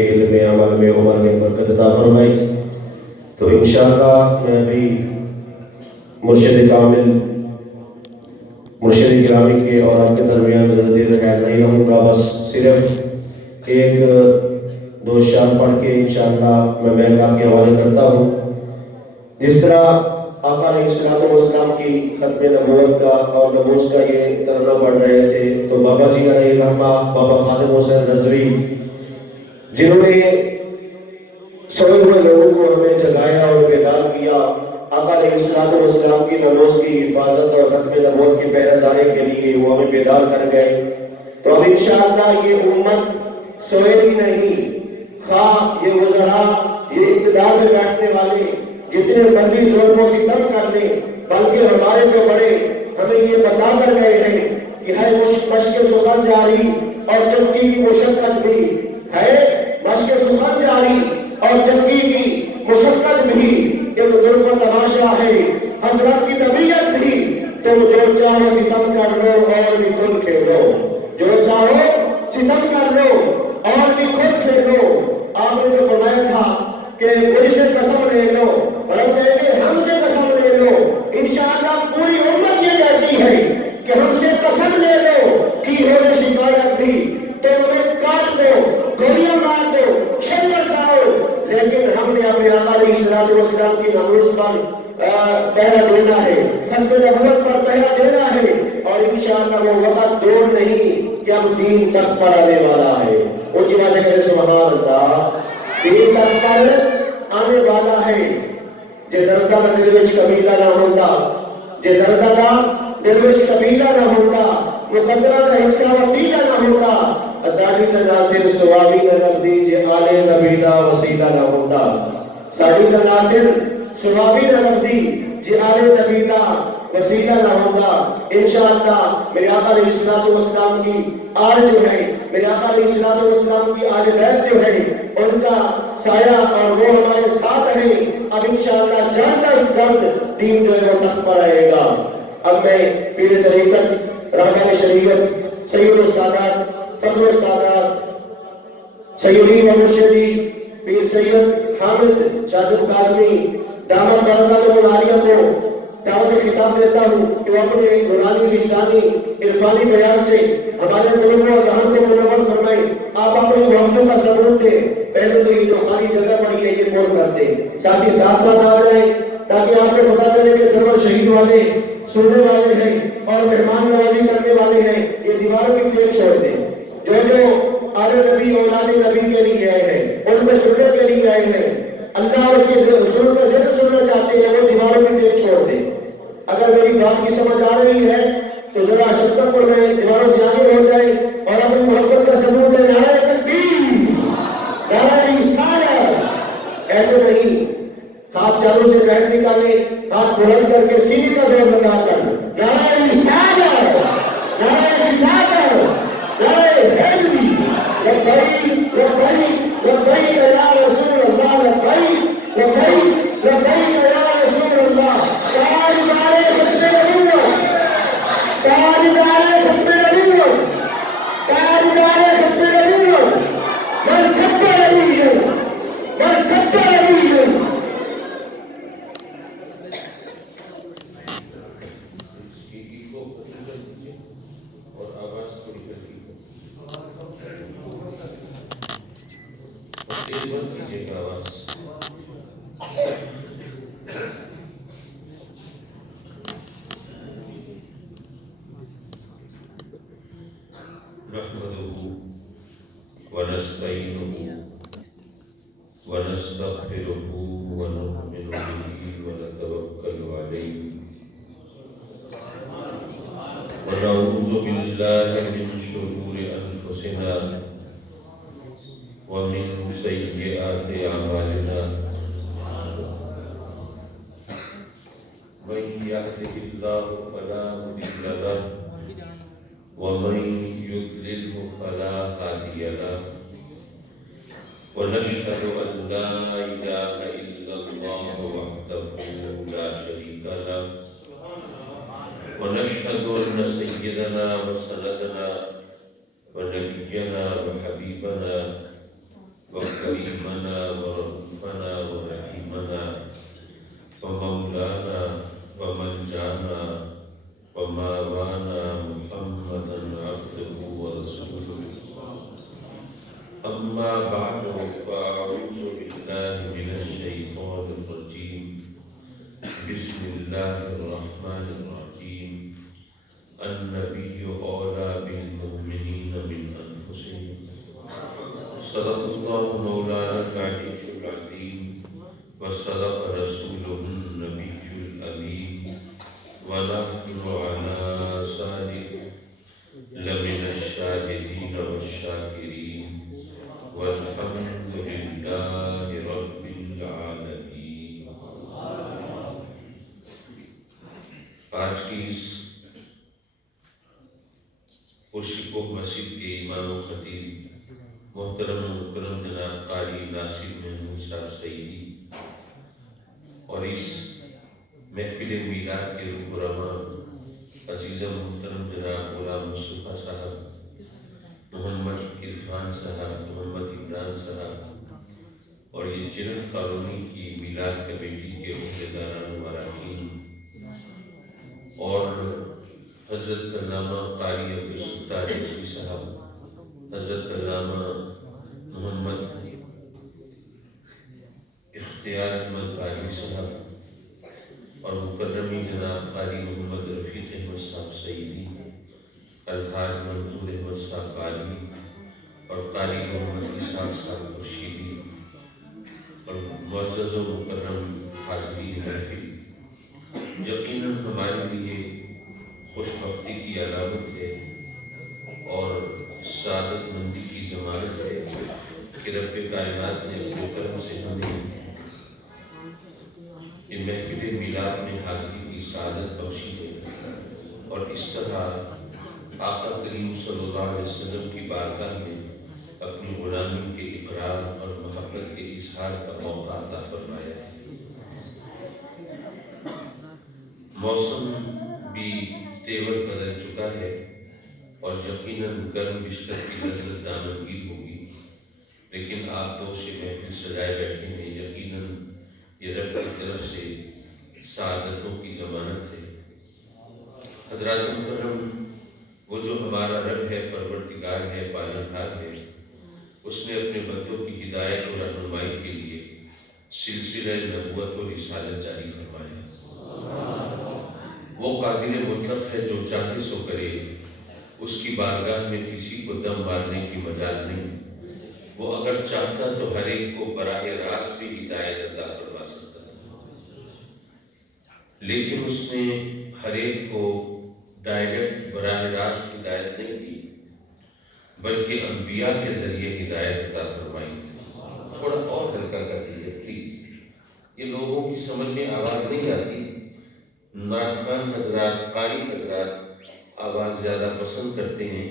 علم میں عمل میں عمر میں برکت عطا فرمائی۔ تو انشاءاللہ میں ابھی مرشد کامل مرشد گرامی کے اور آپ کے درمیان زیادہ دیر خیال نہیں رہوں گا، بس صرف ایک دو اشعار پڑھ کے انشاءاللہ میں بیان آپ کے حوالے کرتا ہوں۔ جس طرح آقا علیہ السلام کی ختم نبوت کا اور نموز کا یہ ترانہ پڑھ رہے تھے، تو بابا جی علیہ رحمہ بابا خادم حسین رضوی جنہوں نے سوئے ہوئے لوگوں کو ہمیں جگایا اور بیدار کیا، آقا علیہ السلام کی نماز کی حفاظت اور ختم نبوت کی پہرہ داری کے لیے وہ ہمیں بیدار کر گئے۔ تو اب انشاءاللہ یہ امت سوئے گی نہیں، خواہ یہ وزراء یہ اقتدار میں بیٹھنے والے جتنے مرضی ظلم و ستم کر لیں، بلکہ ہمارے جو بڑے ہمیں یہ بتا کر گئے ہیں کہ ہے مشق سخن جاری اور چکی کی مشقت بھی ہے، مشق سخن جاری اور چکی کی مشقت بھی ایک طرف تماشا ہے، حسرت کی طبیعت بھی، تم جو چاہو ستم کر لو اور بھی کھل کھیلو، جو چاہو ستم کر لو اور بھی کھل کھیلو۔ آپ نے جو فرمایا تھا کہ مجھ سے قسم لے لو، اور ہم کہیں گے ہم سے قسم لے لو۔ انشاءاللہ پوری امت یہ کہتی ہے کہ ہم سے قسم لے لو کی ہو جو شکایت بھی، تم ہمیں کاٹ دو، گولیاں مار دو، شر برساؤ، لیکن ہم نے اپنے آقا علیہ السلام کی ناموس پر پہرہ دینا ہے، ختم نبوت پر پہرہ دینا ہے، اور انشاءاللہ وہ وقت دور نہیں کہ اب دین تک پر آنے والا ہے۔ اونچی آواز سے کہتے سبحان اللہ، دین تک پر آنے والا ہے۔ جے دردہ کا دل وچ قبیلہ نہ ہوتا، جے دردہ کا دل وچ قبیلہ نہ ہوتا، مقدرہ کا حصہ وفیلہ نہ ہوتا، ساڑی تناصر سوابی نہ لبدی جے آلے نبیدہ وسیلہ نہ ہوتا، ساڑی تناصر سوابی نہ لبدی جے آلے نبیدہ وسیلہ نہ ہوتا۔ انشاءاللہ میرے آقا علیہ السلام کی آل جو ہے، میرے آقا علیہ السلام کی آل بیت جو ہے، ان کا سایہ اور وہ ہمارے ساتھ ہیں۔ اب انشاءاللہ جلد از جلد دین جو ہے وہ تخت پر آئے گا۔ اب میں پیر طریقت رہبر شریعت سید السادات فخر السادات سیدی و مرشدی پیر سید حامد شاذب کاظمی دامت برکات العالیہ کو دعوت خطاب دیتا ہوں کہ وہ اپنے نورانی وجدانی عرفانی بیان سے ہمارے قلوب و ذہن کو منور فرمائیں۔ آپ اپنے وقتوں کا ثبوت دیں، پہلے تو یہ جو خالی جگہ پڑی ہے یہ پور کر دیں، ساتھ ہی ساتھ آ جائیں تاکہ آپ کو پتا چلے کہ سرور شہید والے سننے والے ہیں اور مہمان نوازی کرنے والے ہیں، یہ دیواروں کی کھیل چھوڑ دیں۔ جو آل نبی اولاد نبی کے لیے آئے ہیں، ان میں سننے کے لیے آئے ہیں، اللہ اس کے رسول کا ذکر سننا چاہتے ہیں، وہ دیواروں کی کھیل چھوڑ دیں۔ اگر میری بات کی سمجھ آ رہی ہے تو ذرا شدت پر میں دیواروں سے آگے ہو جائیں اور اپنی محبت کا ثبوت دیں۔ نعرہ تکبیر، نعرہ رسالت۔ ایسے نہیں، ہاتھ چالوں سے بہر نکالے، ہاتھ بلند کر کے سینے کا زور لگا کر نعرہ رسالت، نعرہ خلافت، نعرہ حیدری، لبیک لبیک لبیک یا رسول اللہ، لبیک لبیک لبیک یا رسول اللہ۔ تاجدار ختم نبوت، تاجدار ختم نبوت، تاجدار ختم نبوت، من سب نبی ہے، من سب نبی ہے۔ نحمده ونستعينه ونستغفره ونؤمن به ونتوكل عليه ونعوذ بالله من شرور أنفسنا ومن سيئات أعمالنا، من يهده الله فلا مضل له ومن يضلل فلا هادي له، ونشهد أن لا إله إلا الله وحده لا شريك له، ونشهد أن سيدنا وسندنا ونبينا وحبيبنا وكريمنا وربنا ورحيمنا ومولانا ومنجانا وماوانا محمدا عبده ورسوله. أما بعد فأعوذ بالله من الشيطان الرجيم. بسم الله الرحمن الرحيم. النبي أولى بالمؤمنين من أنفسهم. صدق الله مولانا العلي العظيم وصدق رسوله النبي الأمين ونحن على ذلك لمن الشاهدين والشاكرين والحمد لله رب العالمين. آج کی اس پرشکوہ مسجد کے امام و خطیب محترم و مکرم جناب قاری ناصر محمود صاحب سعیدی اور اس محفل میلاد کے رہنما عزیز محترم جناب غلام مصطفیٰ صاحب، محمد عرفان صاحب، محمد عمران صاحب اور یہ جنہ کالونی کی میلاد کمیٹی کے عہدیداران و اراکین اور حضرت علامہ قاری عبدالستار رضوی صاحب، حضرت علامہ محمد اختیار احمد باجی صاحب اور مکرمی جناب قاری محمد رفیق احمد صاحب سعیدی، الحاج منظور احمد صاحب بالی اور قاری محمد اسحاق صاحب خورشیدی اور معزز و مکرم حاضرین محفل، یقیناً ہمارے لیے خوش بختی کی علامت ہے اور سعادت مندی کی ضمانت ہے کہ رب کائنات نے اپنے کرم سے ہمیں یہ محفل میلاد میں حاضری کی سعادت بخشی ہے اور اس طرح آقا کریم صلی اللہ علیہ وسلم کی بارگاہ میں اپنی غلامی کے اقرار اور محبت کے اظہار کا موقع عطا فرمایا ہے۔ موسم بھی تیور بدل چکا ہے اور یقیناً گرم بستر کی لذت دامنگیر ہوگی، لیکن آپ دو سے محفل سجائے بیٹھے ہیں، یقیناً یہ رب کی طرف سے سعادتوں کی ضمانت ہے۔ حضرات مکرم، وہ جو ہمارا رب ہے، پروردگار ہے، پالنہار ہے، اس نے اپنے بندوں کی ہدایت اور رہنمائی کے لیے سلسلہ نبوت و رسالت جاری فرمایا۔ وہ قادر مطلق ہے، جو چاہے سو کرے، اس کی بارگاہ میں کسی کو دم مارنے کی مجال نہیں۔ وہ اگر چاہتا تو ہر ایک کو براہ راست بھی ہدایت عطا فرما سکتا تھا، لیکن اس نے ہر ایک کو ڈائریکٹ براہ راست ہدایت نہیں دی، بلکہ انبیاء کے ذریعے ہدایت عطا فرمائی۔ تھوڑا اور ہلکا کر دیجیے پلیز، یہ لوگوں کی سمجھ میں آواز نہیں آتی۔ نعت خوان حضرات، قاری حضرات آواز زیادہ پسند کرتے ہیں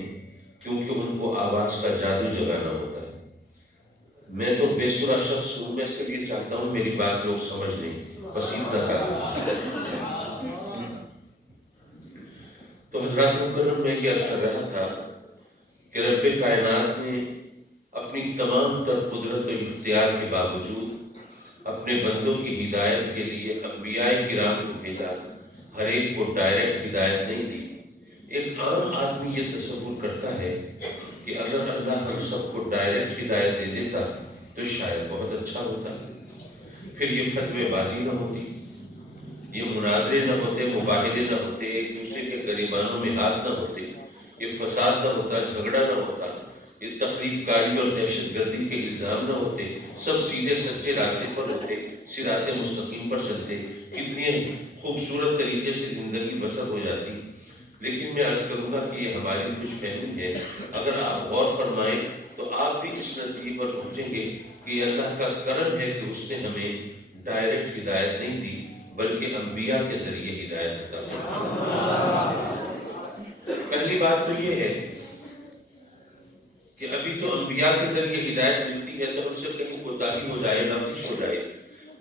کیونکہ ان کو آواز کا جادو جگانا ہوتا ہے۔ میں تو بے سرا شخص ہوں، میں صرف یہ چاہتا ہوں میری بات لوگ سمجھ لیں، پسند نہ کریں۔ تو حضرات مکرم، میں یہ عرض کر رہا تھا کہ رب کائنات نے اپنی تمام تر قدرت و اختیار کے باوجود اپنے بندوں کی ہدایت کے لیے انبیاء کرام کو بھیجا، ہر ایک کو ڈائریکٹ ہدایت نہیں دی۔ ایک عام آدمی یہ تصور کرتا ہے کہ اگر اللہ ہم سب کو ڈائریکٹ ہدایت دے دیتا تو شاید بہت اچھا ہوتا، پھر یہ فتوے بازی نہ ہوتی، یہ مناظرے نہ ہوتے، مباہلے نہ ہوتے، ایک دوسرے کے گریبانوں میں ہاتھ نہ ہوتے، یہ فساد نہ ہوتا، جھگڑا نہ ہوتا، یہ تخریب کاری اور دہشت گردی کے الزام نہ ہوتے، سب سیدھے سچے راستے پر ہوتے، صراط مستقیم پر چلتے، کتنی خوبصورت طریقے سے زندگی بسر ہو جاتی۔ لیکن میں عرض کروں گا کہ یہ ہماری خوش فہمی ہے، اگر آپ غور فرمائیں تو آپ بھی اس نتیجے پر پہنچیں گے کہ یہ اللہ کا کرم ہے کہ اس نے ہمیں ڈائریکٹ ہدایت نہیں دی بلکہ انبیاء کے ذریعے ہدایت عطا فرمائی۔ پہلی بات تو یہ ہے کہ ابھی تو انبیاء کے ذریعے ہدایت ملتی ہے تو ہم سے کہیں کوتاہی ہو جائے، لفظ ہو جائے،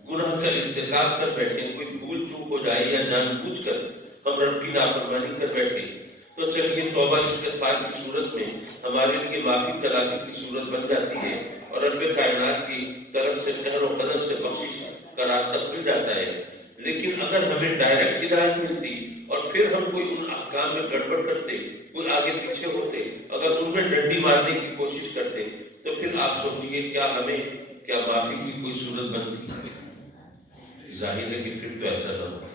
گناہ کا ارتکاب کر بیٹھے، کوئی بھول چوک ہو جائے یا جان بوجھ کر ہم رب کی نافرمانی کر بیٹھے، تو چلیے توبہ استغفار کی صورت میں ہمارے لیے معافی تلافی کی صورت بن جاتی ہے اور رب کائنات کی طرف سے قہر و قدر سے بخشش کا راستہ کھل جاتا ہے. لیکن اگر ہمیں ڈائریکٹ ہدایت ملتی اور پھر ہم کوئی ان احکام میں گڑبڑ کرتے, کوئی آگے پیچھے ہوتے, اگر ان میں ڈنڈی مارنے کی کوشش کرتے, تو پھر آپ سوچئے کیا ہمیں کیا معافی کی کوئی صورت بنتی؟ ظاہر ہے کہ پھر تو ایسا نہ ہوتا,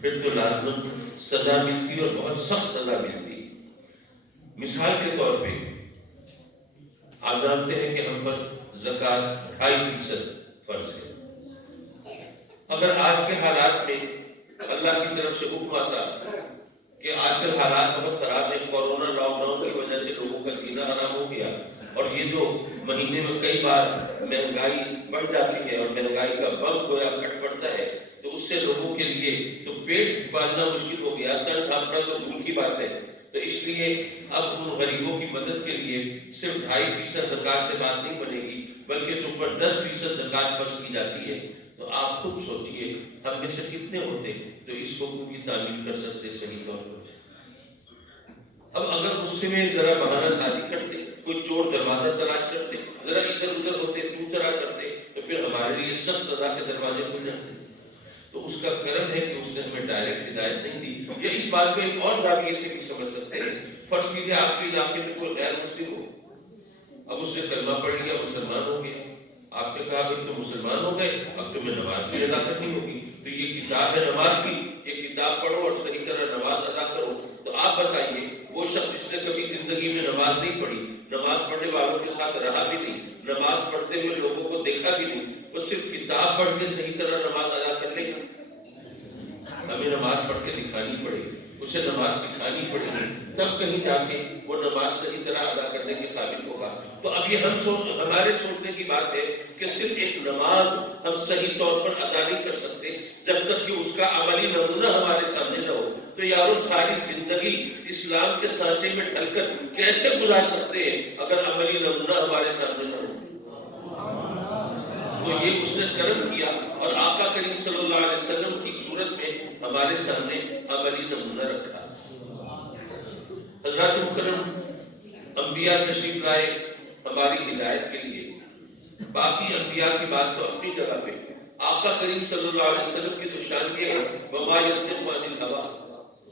پھر تو لازماً سزا ملتی اور بہت سخت سزا ملتی. مثال کے طور پہ آپ جانتے ہیں کہ ہم پر زکوٰۃ 2.5% فرض ہے. اگر آج کے حالات میں اللہ کی طرف سے حکم آتا کہ آج کل حالات بہت خراب ہیں, کورونا لاک ڈاؤن کی وجہ سے لوگوں کا جینا حرام ہو گیا, اور یہ جو مہینے میں کئی بار مہنگائی بڑھ جاتی ہے اور مہنگائی کا بم گویا کٹ پڑتا ہے, تو اس سے لوگوں کے لیے تو پیٹ پالنا مشکل ہو گیا, تن ڈھانپنا تو دور کی بات ہے. تو اس لیے اب ان غریبوں کی مدد کے لیے صرف 2.5% زکوٰۃ سے بات نہیں بنے گی, بلکہ تم پر 10% زکوٰۃ فرض کی جاتی ہے. تو آپ خود سوچئے ہم میں سے کتنے ہوتے جو اس حکم کی تعمیل کر سکتے صحیح طور پر. اب اگر اس سے میں ذرا بہانہ سازی کرتے, کوئی چور دروازہ تلاش کرتے, ذرا ادھر ادھر ہوتے, چوں چرا کرتے, تو پھر ہمارے لیے سخت سزا کے دروازے کھل جاتے. تو اس کا کرم ہے کہ اس نے ہمیں ڈائریکٹ ہدایت نہیں دی. یا اس بات کو ایک اور زاویے سے بھی سمجھ سکتے ہیں. فرض کیجیے آپ کے علاقے میں کوئی غیر مسلم ہو, اب اس نے کلمہ پڑھ لیا, مسلمان ہو گیا. آپ نے کہا بھائی تم مسلمان ہو گئے, اب تمہیں نماز بھی ادا کرنی ہوگی, تو یہ کتاب ہے نماز کی, یہ کتاب پڑھو اور صحیح طرح نماز ادا کرو. تو آپ بتائیے وہ شخص جس نے کبھی زندگی میں نماز نہیں پڑھی, نماز پڑھنے والوں کے ساتھ رہا بھی نہیں, نماز پڑھتے ہوئے لوگوں کو دیکھا بھی نہیں, وہ صرف کتاب پڑھ کے صحیح طرح نماز ادا کر لے گا؟ ہمیں نماز پڑھ کے دکھانی پڑے گی, اسے نماز سکھانی پڑے گی, تب کہیں جا کے وہ نماز صحیح طرح ادا کرنے کے قابل ہوگا. تو اب یہ ہمارے سوچنے کی بات ہے کہ صرف ایک نماز ہم صحیح طور پر ادا نہیں کر سکتے جب تک کہ اس کا عملی نمونہ ہمارے سامنے نہ ہو. تو یارو ساری زندگی اسلام کے سانچے میں ڈھل کر کیسے گزار سکتے ہیں اگر عملی نمونہ ہمارے سامنے نہ ہو؟ تو یہ اس نے کرم کیا اور آقا کریم صلی اللہ علیہ وسلم کی صورت میں ہمارے سامنے عملی نمونہ رکھا. حضرات مکرم انبیاء تشریف لائے ہماری ہدایت کے لیے. باقی انبیاء کی بات تو اپنی جگہ پہ, آقا کریم صلی اللہ علیہ وسلم کی تو شان یہ ہے وما ينطق عن الهوى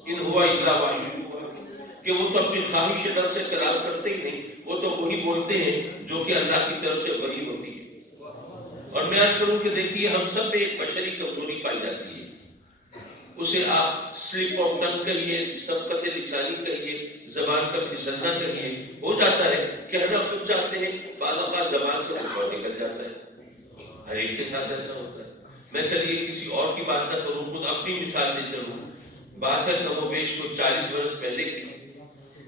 ان هو الا وحی یوحی, کہ وہ تو اپنی خواہش نفس سے کلام کرتے ہی نہیں, وہ تو وہی بولتے ہیں جو کہ اللہ کی طرف سے وحی ہوتی ہے. اور میں عرض کروں کہ دیکھیے ہم سب میں ایک بشری کمزوری پائی جاتی ہے, اسے آپ سلپ آف ٹنگ کہیے, سبقت لسانی کہیے, زبان کا پھسلنا کہیے, ہو جاتا ہے. کہنا کچھ چاہتے ہیں, بعض اوقات زبان سے کچھ اور نکل جاتا ہے. ہر ایک کے ساتھ ایسا ہوتا ہے. میں چلیے کسی اور کی بات نہ کروں, خود اپنی مثال لے چلوں. بات ہے کم و بیش کو 40 برس پہلے کی.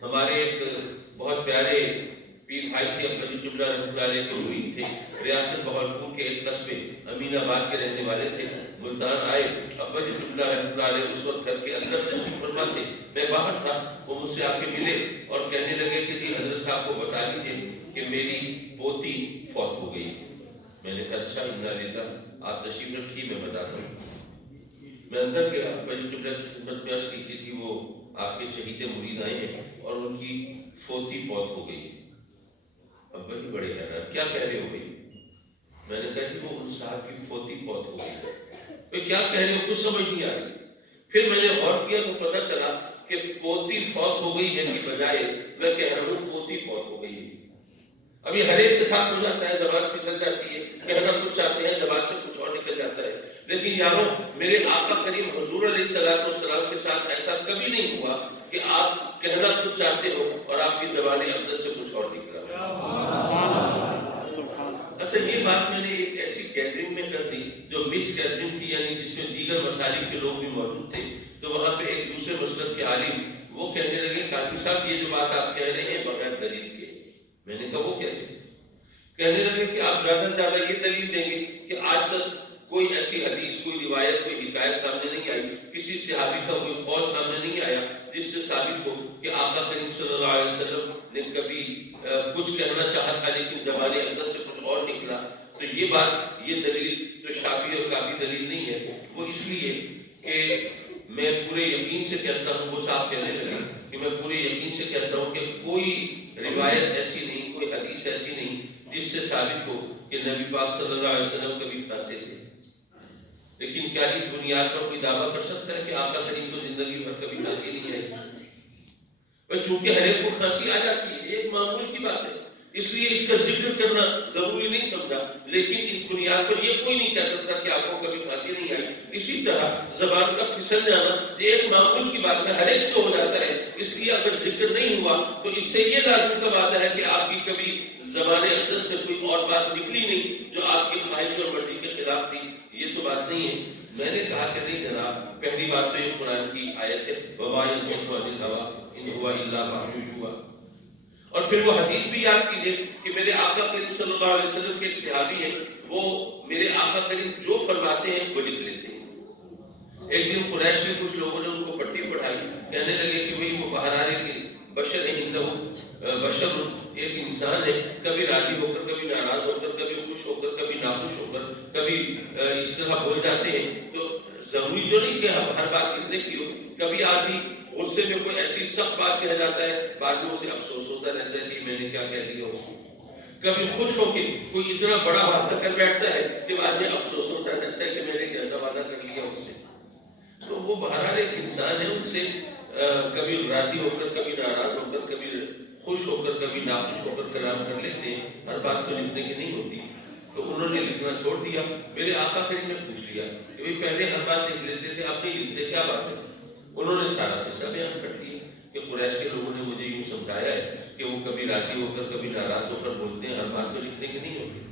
ہمارے ایک بہت پیارے پیر بھائی تھے, ابا جی جملہ رحمۃ اللہ علیہ کے ہوئی تھے, ریاست بہاولپور کے ایک قصبے امین آباد کے رہنے والے تھے. ملتان آئے, ابا جی جملہ رحمۃ اللہ علیہ اس وقت گھر کے اندر تشریف فرما تھے, میں باہر تھا. وہ مجھ سے آ کے ملے اور کہنے لگے کہ جی حضرت صاحب کو بتا دیجیے کہ میری پوتی فوت ہو گئی. میں نے کہا اچھا, انا للہ, آپ تشریف رکھیے میں بتاتا ہوں. میں اندر گیا, ابا جی جملہ کی خدمت میں عرض کی تھی وہ آپ کے چہیتے مرید آئے ہیں اور ان کی فوتی فوت ہو گئی. ابا جی بڑے حیران, کیا کہہ رہے ہو بھائی؟ میں نے کہا کہ وہ ان صاحب کی فوتی فوت ہو گئی. وہ کیا کہہ رہے ہو, کچھ سمجھ نہیں آ رہی. پھر میں نے غور کیا تو پتا چلا کہ پوتی فوت ہو گئی ہے کی بجائے میں کہہ رہا ہوں فوتی فوت ہو گئی ہے. اب یہ ہر ایک کے ساتھ ہو جاتا ہے, زبان پھسل جاتی ہے, کہنا کچھ چاہتے ہیں, زبان سے کچھ اور نکل جاتا ہے. لیکن یارو میرے آقا کریم حضور علیہ الصلوۃ والسلام کے ساتھ ایسا کبھی نہیں ہوا کہ آپ کہنا کچھ چاہتے ہو اور آپ کی زبان اقدس سے کچھ اور نکلا. اچھا, یہ بات میں نے ایک ایسی گیدرنگ میں کر دی جو مکس گیدرنگ تھی, یعنی جس میں دیگر مسالک کے لوگ بھی موجود تھے. تو وہاں پہ ایک دوسرے مسلک کے عالم وہ کہنے لگے قاضی صاحب یہ جو بات آپ کہہ رہے ہیں بغیر دلیل کے. میں نے کہا وہ کیسے؟ کہنے لگے کہ آپ زیادہ سے زیادہ یہ دلیل دیں گے کہ آج تک کوئی ایسی حدیث, کوئی روایت, کوئی حکایت سامنے نہیں آئی, کسی صحابی کا کوئی قول سامنے نہیں آیا جس سے ثابت ہو کہ آقا کریم صلی اللہ علیہ وسلم نے کبھی کچھ کہنا چاہا تھا لیکن زبان اقدس سے کچھ اور نکلا. تو یہ بات, یہ دلیل تو شافی اور کافی دلیل نہیں ہے. وہ اس لیے کہ میں پورے یقین سے کہتا ہوں, وہ صاحب کہنے لگے کہ میں پورے یقین سے کہتا ہوں کہ کوئی روایت ایسی نہیں, کوئی حدیث ایسی نہیں جس سے ثابت ہو کہ نبی پاک صلی اللہ علیہ وسلم کبھی کھانسے تھے. لیکن کیا اس بنیاد پر کوئی دعویٰ کر سکتا ہے کہ آقا کریم کو زندگی بھر کبھی کھانسی نہیں آئی؟ چونکہ ہر ایک کو کھانسی آ جاتی ہے، یہ ایک معمول کی بات ہے، اس لیے اس کا ذکر کرنا ضروری نہیں سمجھا. لیکن اس بنیاد پر یہ کوئی نہیں کہہ سکتا کہ آپ کو کبھی کھانسی نہیں آئی. اسی طرح زبان کا پھسل جانا یہ ایک معمول کی بات ہے، ہر ایک سے ہو جاتا ہے. اس لیے اگر ذکر نہیں ہوا تو اس سے یہ لازم کا بات ہے کہ آپ کی کبھی زبان اقدس سے کوئی اور بات نکلی نہیں جو آپ کی خواہش اور مرضی کے خلاف تھی. یہ تو بات نہیں ہے. میں نے کہا کہ نہیں جناب، پہلی بات تو یہ قرآن کی آیت ہے وَمَا يَنطِقُ عَنِ الْهَوَىٰ إِنْ هُوَ إِلَّا وَحْيٌ يُوحَىٰ. اور پھر وہ حدیث بھی یاد کیجئے کہ میرے آقا کریم صلی اللہ علیہ وسلم کے ایک صحابی ہیں، وہ میرے آقا کریم جو فرماتے ہیں وہ لکھ لیتے ہیں. ایک دن قریش کے کچھ لوگوں نے ان کو پٹی پڑھائی، کہنے لگے کہ بھئی وہ باہر آ رہے کہ بشر ہے، بشر ایک انسان ہے، کبھی راضی ہو کر، کبھی ناراض ہو کر، کبھی خوش ہو کر، کبھی ناخوش ہو کر، کبھی اس طرح بول جاتے ہیں. تو ضروری جو نہیں کہ ہر بات لکھنے کی ہو. کبھی آدمی غصے میں کوئی ایسی سخت بات کہہ جاتا ہے، بعد میں اسے افسوس ہوتا رہتا ہے کہ میں نے کیا کہہ دیا ہو. کبھی خوش ہو کے کوئی اتنا بڑا وعدہ کر بیٹھتا ہے کہ بعد میں افسوس ہوتا رہتا ہے کہ میں نے کیسا وعدہ کر لیا اس سے. تو وہ بہرحال ایک انسان ہے، ان سے کبھی راضی ہو کر، کبھی ناراض ہو کر، کبھی خوش ہو کر، کبھی ناخوش ہو کر کلام کر لیتے ہیں. ہر بات تو لکھنے کی نہیں ہوتی. تو انہوں نے لکھنا چھوڑ دیا. میرے آقا کریم نے پوچھ لیا کہ بھئی پہلے ہر بات لکھ لیتے تھے، اب نہیں لکھتے، کیا بات ہے؟ انہوں نے سارا قصہ بیان کر دیا کہ قریش کے لوگوں نے مجھے یوں سمجھایا ہے کہ وہ کبھی راضی ہو کر، کبھی ناراض ہو کر بولتے ہیں، ہر بات تو لکھنے کی نہیں ہوتی.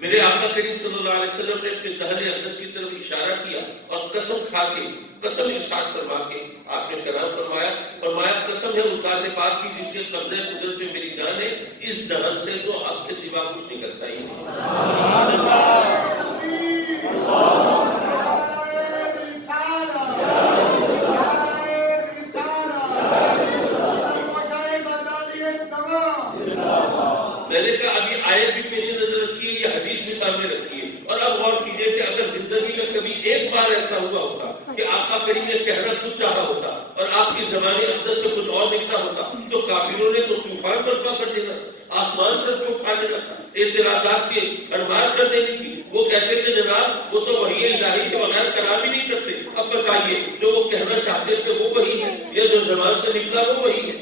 میرے آقا کریم صلی اللہ علیہ وسلم نے اپنے دہن اقدس کی طرف اشارہ کیا اور قسم کھا کے، قسم ارشاد فرما کے آپ نے کلام فرمایا قسم ہے اس ذات پاک کی جس کے قبضے قدرت میں میری جان ہے، اس دہن سے تو آپ کے سوا کچھ نکلتا ہی نہیں. میں نے کہا ابھی آیت بھی پیش نظر رکھیے، یہ حدیث بھی سامنے رکھیے، اور اب غور کیجئے کہ اگر زندگی میں کبھی ایک بار ایسا ہوا ہوتا کہ آقا کریم نے کہنا کچھ چاہا ہوتا اور آپ کی زبان اقدس سے کچھ اور نکلا ہوتا تو کافروں نے تو طوفان برپا کر دینا، آسمان سر پہ اٹھا لینا، اعتراضات کے انبار کر دینے کی. وہ کہتے تھے جناب وہ تو وحی الہی کے بغیر کلام ہی نہیں کرتے. اب بتائیے جو وہ کہنا چاہتے تھے وہ وہی ہے، یا جو زبان سے نکلا وہ وہی ہے؟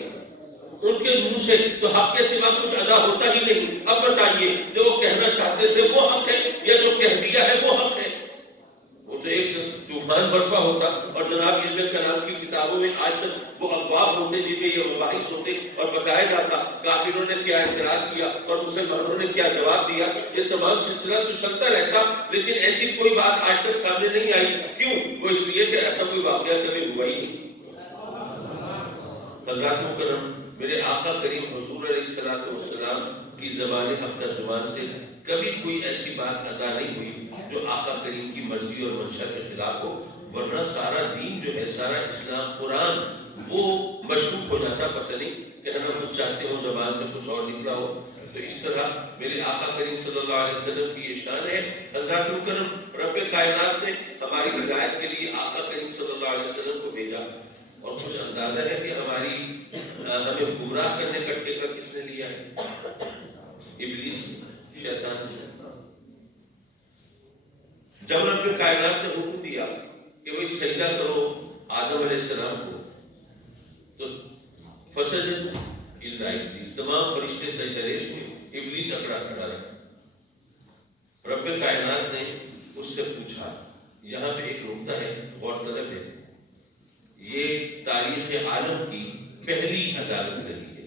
ان کے منہ سے تو حق کے سوا کچھ ادا ہوتا ہی نہیں. اب بتائیے جو وہ کہنا چاہتے تھے وہ حق ہے یا جو کہہ دیا ہے وہ حق ہے؟ وہ تو ایک طوفان برپا ہوتا. اور جناب علم کلام کی کتابوں میں آج تک وہ ابواب ہوتے جن میں یہ مباحث ہوتے اور بتایا جاتا کافروں نے کیا اعتراض کیا اور مسلمانوں نے کیا جواب دیا. یہ تمام سلسلہ تو چلتا رہتا، لیکن ایسی کوئی بات آج تک سامنے نہیں آئی. کیوں؟ وہ اس لیے کہ ایسا کوئی واقعہ کبھی ہوا ہی نہیں. حضرات مکرم، میرے آقا کریم حضور علیہ السلام کی زبان حق ترجمان سے کبھی کوئی ایسی بات ادا نہیں ہوئی جو آقا کریم کی مرضی اور منشا کے خلاف ہو، ورنہ سارا دین جو ہے، سارا اسلام، قرآن وہ مشکوک ہو جاتا. پتہ نہیں کہ ہم کچھ چاہتے ہو زبان سے کچھ اور نکلا ہو. تو اس طرح میرے آقا کریم صلی اللہ علیہ وسلم کی یہ شان ہے. حضرات مکرم، رب کائنات نے ہماری ہدایت کے لیے آقا کریم صلی اللہ علیہ وسلم کو بھیجا، اور کچھ اندازہ ہے کہ ہمیں گمراہ کرنے کا ٹھیکہ کس نے لیا ہے؟ ابلیس، شیطان نے. جب رب کائنات نے حکم دیا کہ وہ سجدہ کرو آدم علیہ السلام کو، تو فسجدوا الا ابلیس، تمام فرشتے سجدہ ریز ہوئے، ابلیس اکڑا کھڑا رہا. رب کائنات نے اس سے پوچھا، یہاں پہ ایک نقطہ ہے غور طلب ہے، یہ تاریخ عالم کی پہلی عدالت رہی ہے،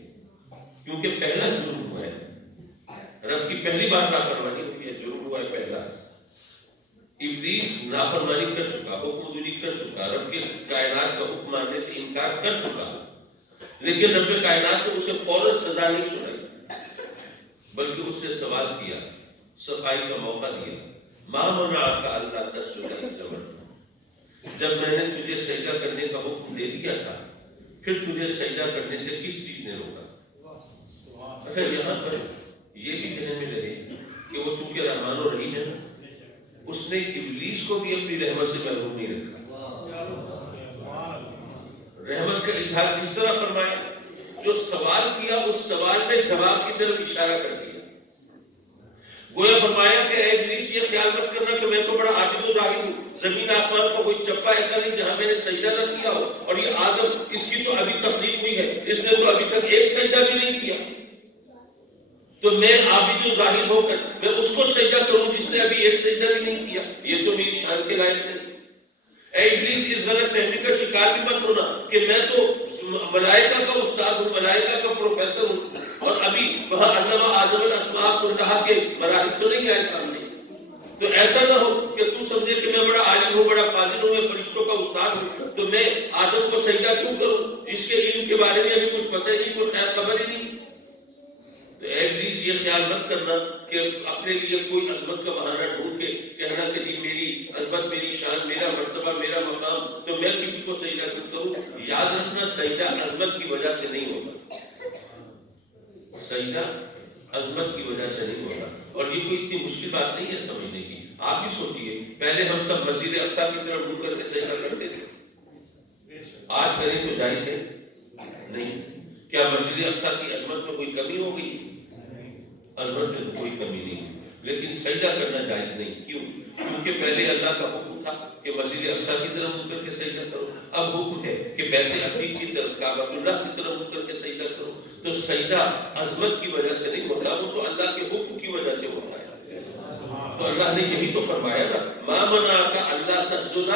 کیونکہ پہلا جرم ہوا ہے، رب کی پہلی بار نافرمانی ہوئی ہے، جرم ہوا ہے پہلا. ابلیس نافرمانی کر چکا، حکم دوری کر چکا، رب کے کائنات کا حکم ماننے سے انکار کر چکا، لیکن رب کائنات نے اسے فوراً سزا نہیں سنائی، بلکہ اس سے سوال کیا، صفائی کا موقع دیا. ما منعک الا تسجد اذ امرتک، جب میں نے تجھے سجدہ کرنے کا حکم دے دیا تھا، پھر تجھے سجدہ کرنے سے کس چیز نے روکا؟ اچھا، یہاں پر یہ بھی ذہن میں رہے کہ وہ چونکہ رحمان و رحیم ہے، اس نے ابلیس کو بھی اپنی رحمت سے محروم نہیں رکھا. رحمت کا اظہار کس طرح فرمایا؟ جو سوال کیا اس سوال میں جواب کی طرف اشارہ کر دیا. گویا فرمایا کہ اے ابلیس یہ خیال مت کرنا کہ میں تو بڑا عاجز و ظاہر ہوں، زمین آسمان کا کوئی چپا ایسا نہیں جہاں میں نے سجدہ نہ کیا ہو، اور یہ آدم اس کی تو ابھی تخلیق ہوئی ہے، اس نے تو ابھی تک ایک سجدہ بھی نہیں کیا، تو میں عابد و ظاہر ہو کر میں اس کو سجدہ کروں جس نے ابھی ایک سجدہ بھی نہیں کیا، یہ تو میری شان کے لائق نہیں۔ اے ابلیس اس غلط فہمی کا شکار بھی مت ہونا کہ میں تو ملائکہ کا استاد ہوں، ملائکہ کا پروفیسر ہوں، اور ابھی وہاں علامہ آدم الاسماء کلھا کے مراحل تو نہیں آئے سامنے، تو ایسا نہ ہو کہ تو سمجھے کہ میں بڑا عالم ہوں، بڑا فاضل ہوں، میں فرشتوں کا استاد ہوں، تو میں آدم کو سجدہ کیوں کروں جس کے علم کے بارے میں ابھی کچھ پتہ ہی نہیں، کوئی خیر خبر ہی نہیں۔ تو اے ابلیس یہ خیال مت کرنا کہ اپنے لیے کوئی عظمت کا بہانہ ڈھونڈ کے کہنا کہ جی میری عظمت، میری شان، میرا مرتبہ، میرا مقام، تو میں کسی کو سجدہ کیوں کروں۔ یاد رکھنا سجدہ عظمت کی وجہ سے نہیں ہوتا، سجدہ عظمت کی وجہ سے نہیں ہوتا، اور یہ کوئی اتنی مشکل بات نہیں ہے سمجھنے کی۔ آپ بھی سوچئے پہلے ہم سب مسجد اقصی کی طرف منہ کر کے سجدہ کرتے تھے، آج کریں تو جائز ہے نہیں۔ کیا مسجد اقصی کی عظمت میں کوئی کمی ہو گئی؟ عظمت میں تو کوئی کمی نہیں، لیکن سجدہ کرنا جائز نہیں۔ کیوں؟ کیونکہ پہلے اللہ کا حکم تھا کہ مسجد اقصی کی طرف منہ کر کے سجدہ کرو، اب حکم ہے کہ بیت عتیق کی طرف، کعبۃ اللہ کی طرف منہ کر کے سجدہ کرو۔ تو سجدہ عظمت کی وجہ سے نہیں ہوتا، وہ تو اللہ کے حکم کی وجہ سے ہوتا ہے۔ تو اللہ نے یہی تو فرمایا نا، ما منعک اللہ تسجد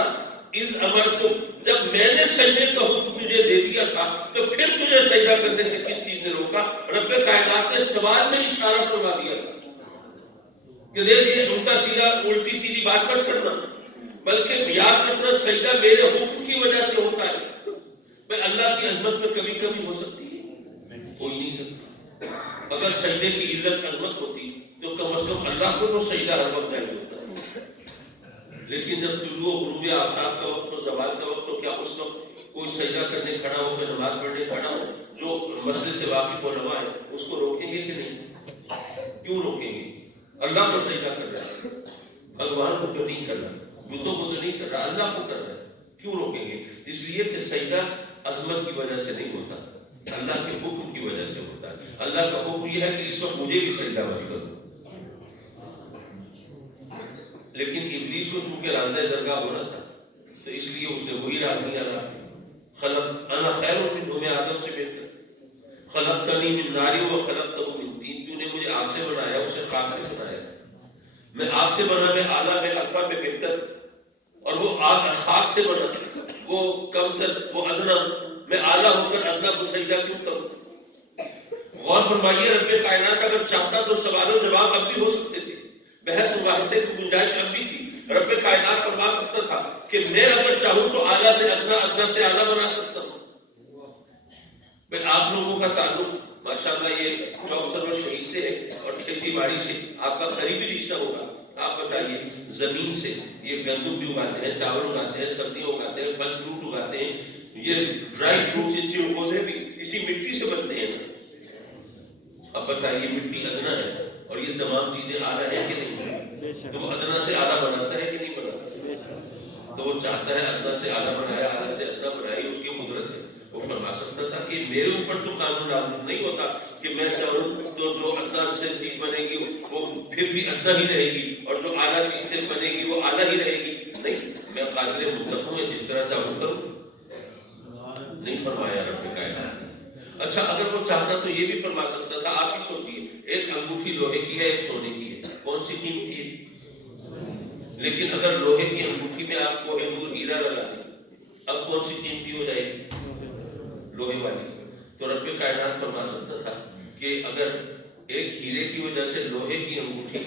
اذ امرتک، جب میں نے سجدے کا حکم تجھے دے دیا تھا تو پھر تجھے سجدہ کرنے سے کس چیز نے روکا؟ رب کائنات نے سوال میں اشارہ فرما دیا کہ دیکھیے الٹا سیدھا الٹی سیدھی بات مت کرنا، بلکہ یاد رکھنا سجدہ میرے حکم کی وجہ سے ہوتا ہے۔ میں اللہ کی عظمت میں کبھی کبھی ہو سکتی ہے؟ ہو ہی نہیں سکتا۔ اگر سجدے کی عزت عظمت ہوتی تو کم از کم اللہ کو تو سجدہ ہر وقت چاہیے ہوتا ہے، لیکن جب طلوع و غروب آفتاب کا وقت ہو، زوال کا وقت ہو، کیا اس وقت کوئی سجدہ کرنے کھڑا ہو کے نماز پڑھنے کھڑا ہو جو مسئلے سے واقف و نوا ہے، اس کو روکیں گے کہ نہیں؟ کیوں روکیں گے؟ اللہ کو سجدہ کر رہا ہے، بھگوان کو تو نہیں کر رہا، بتوں کو تو نہیں کر رہا، اللہ کو کر رہا ہے، کیوں روکیں گے؟ اس لیے کہ سجدہ عظمت کی وجہ سے نہیں ہوتا، اللہ کے حکم کی وجہ سے ہوتا ہے۔ اللہ کا حکم یہ ہے کہ اس وقت مجھے بھی سجدہ مت کرو، لیکن ابلیس کو چونکہ راندہ درگاہ ہونا تھا تو اس لیے اس نے وہی راہ نہیں ادا کی۔ خلق انا خیر منہ، میں آدم سے بہتر، خلقتنی من نار و خلقتہ من طین، تو نے مجھے آگ سے بنایا، اسے خاک سے بنایا، میں آگ سے بنا، میں اعلیٰ، میں الفا، میں بہتر، اور وہ آگ خاک سے بنا، وہ کم تر، وہ ادنا، میں اعلیٰ ہو کر ادنا کو سجدہ کیوں کروں؟ غور فرمائیے، رب کائنات اگر چاہتا تو سوال و جواب اب بھی ہو سکتے تھے، بحث مباحثے کی گنجائش اب بھی تھی۔ رب کائنات فرما سکتا تھا کہ میں اگر چاہوں تو اعلیٰ سے ادنا، ادنا سے اعلیٰ بنا سکتا ہوں۔ آپ لوگوں کا تعلق ماشاءاللہ یہ چوک سرور شہید سے ہے اور کھیتی باڑی سے آپ کا قریبی رشتہ ہوگا۔ آپ بتائیے، زمین سے یہ گندم بھی اگاتے ہیں، چاول اگاتے ہیں، سبزیاں اگاتے ہیں، پھل فروٹ اگاتے ہیں، یہ ڈرائی فروٹ، یہ چیزیں بھی اسی مٹی سے بنتے ہیں نا۔ اب بتائیے مٹی ادنا ہے اور یہ تمام چیزیں اعلیٰ ہے کہ نہیں؟ تو وہ ادنا سے اعلیٰ بناتا ہے کہ نہیں بناتا؟ تو وہ چاہتا ہے ادنا سے اعلیٰ بنایا، اعلیٰ سے ادنا بنائی، اس کی قدرت ہے۔ وہ فرما سکتا تھا کہ میرے اوپر تو قانون لاگو نہیں ہوتا کہ میں چاہوں تو جو ادنا سے چیز بنے گی وہ پھر بھی ادنا ہی رہے گی، اور جو اعلیٰ چیز سے بنے گی وہ اعلیٰ ہی رہے گی۔ نہیں، میں قادر مطلق ہوں، جس طرح چاہوں کروں، نہیں فرمایا رب کائنات نے۔ اچھا، اگر وہ چاہتا تو یہ بھی فرما سکتا تھا۔ آپ ہی سوچیے، ایک انگوٹھی لوہے کی ہے، ایک سونے کی ہے، کون سی قیمتی ہے؟ لیکن اگر لوہے کی انگوٹھی میں آپ کو نور ہیرا لگا دیں، اب کون سی قیمتی ہو جائے گی؟ لوہے والی۔ تو رب کائنات فرما سکتا تھا کہ اگر ایک ہیرے کی وجہ سے لوہے کی انگوٹھی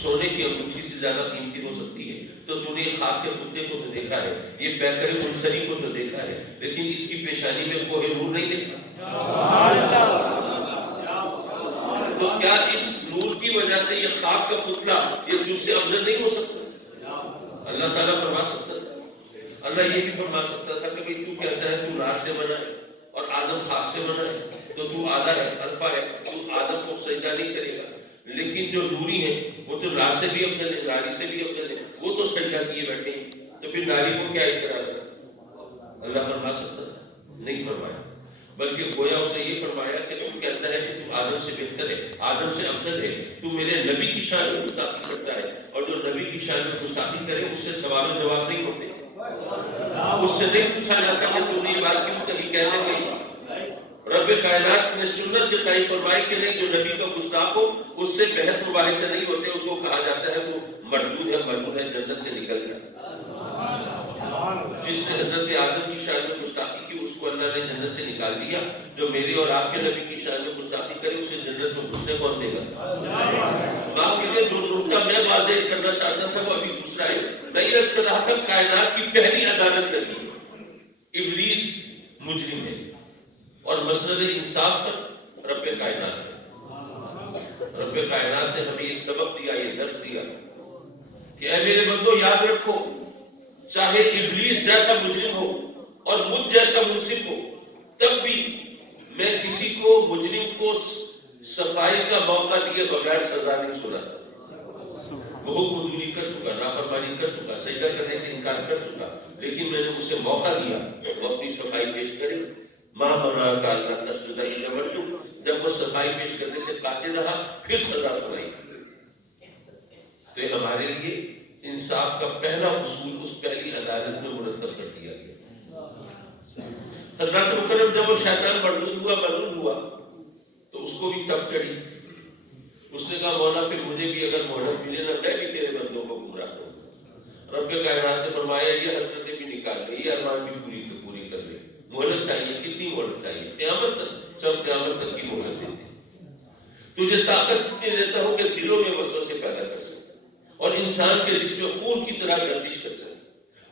سونے کی انگوٹھی سے زیادہ قیمتی ہو سکتی ہے، تو تم نے خاک کے کتے کو تو دیکھا ہے، یہ پیکر منصری کو تو دیکھا ہے، لیکن اس کی پیشانی میں کوہ نور نہیں دیکھا۔ تو کیا اس نور کی وجہ سے یہ خاک کا پتلا یہ تجھ سے افضل نہیں ہو سکتا؟ اللہ تعالیٰ فرما سکتا تھا۔ اللہ یہ بھی فرما سکتا تھا کہ بھئی تو کہتا ہے تو نار سے بنا ہے اور آدم خاک سے بنا ہے، تو تو اعلیٰ ہے، الفا ہے، تو آدم کو سجدہ نہیں کرے گا، لیکن جو نوری ہیں وہ تو نار سے بھی افضل ہے، ناری سے بھی افضل ہے، وہ تو سجدہ کیے بیٹھے ہیں، تو پھر ناری کو کیا اعتراض ہے؟ اللہ فرما سکتا تھا، نہیں فرمایا۔ بلکہ گویا اس نے یہ فرمایا کہ تو کہتا ہے کہ تو آدم سے بہتر ہے، آدم سے افضل ہے، تو میرے نبی کی شان میں گستاخی کرتا ہے، اور جو نبی کی شان میں گستاخی کرے اس سے سوال و جواب نہیں ہوتے، اس سے نہیں پوچھا جاتا کہ تو نے یہ بات کیوں کہی، کیسے کہی۔ رب کائنات نے سنت جو قائم فرمائی کہ نہیں، جو نبی کا گستاخ ہو اس سے بحث مباحثے نہیں ہوتے، اس کو کہا جاتا ہے وہ مردود ہے، جنت سے نکل گیا۔ جس نے حضرت آدم کی شان میں گستاخی کی اس کو اللہ نے جنت سے نکال دیا، جو میری اور آپ کے نبی کی شان میں گستاخی کرے اسے جنت میں گھسنے کون دے گا؟ باپ کے لیے جو نقطہ میں واضح کرنا چاہتا تھا وہ ابھی دوسرا ہے۔ میں یہ عرض کر رہا تھا کائنات کی پہلی عدالت لگی ہے، ابلیس مجرم ہے، اور مسند انصاف پر رب کائنات ہے۔ رب کائنات نے ہمیں یہ سبق دیا، یہ درس دیا کہ اے میرے بندو یاد رکھو، چاہے ابلیس جیسا مجرم ہو اور مجھ جیسا منصف ہو، تب بھی میں کسی کو مجرم کو صفائی کا موقع دیے بغیر سزا نہیں سناتا۔ بہت مزدوری کر چکا، نافرمانی کر چکا، سجدہ کرنے سے انکار کر چکا، لیکن میں نے اسے موقع دیا وہ اپنی صفائی پیش کرے۔ ماں بنا کا اللہ تسجد اذا مرت، جب وہ صفائی پیش کرنے سے قاصر رہا پھر سزا سنائی۔ تو یہ ہمارے لیے انصاف کا پہلا اصول اس پہلی عدالت میں مرتب کر دیا گیا۔ حضرت مکرم جب وہ شیطان مردود ہوا، ملعون ہوا، تو اس کو بھی تب چڑھی۔ اس نے کہا مولا پھر مجھے بھی اگر مہلت ملے نا، میں بھی تیرے بندوں کو گمراہ کروں۔ رب کائنات نے فرمایا یہ حسرتیں بھی نکال لے، یہ ارمان بھی پوری کر لے۔ مہلت چاہیے، کتنی مہلت چاہیے؟ قیامت تک، سب قیامت تک کی مہلت دیتے۔ تجھے طاقت اتنی دیتا ہوں کہ دلوں میں وسوسے پیدا کر سکے اور انسان کے جسم خون کی طرح گردش کر سکے،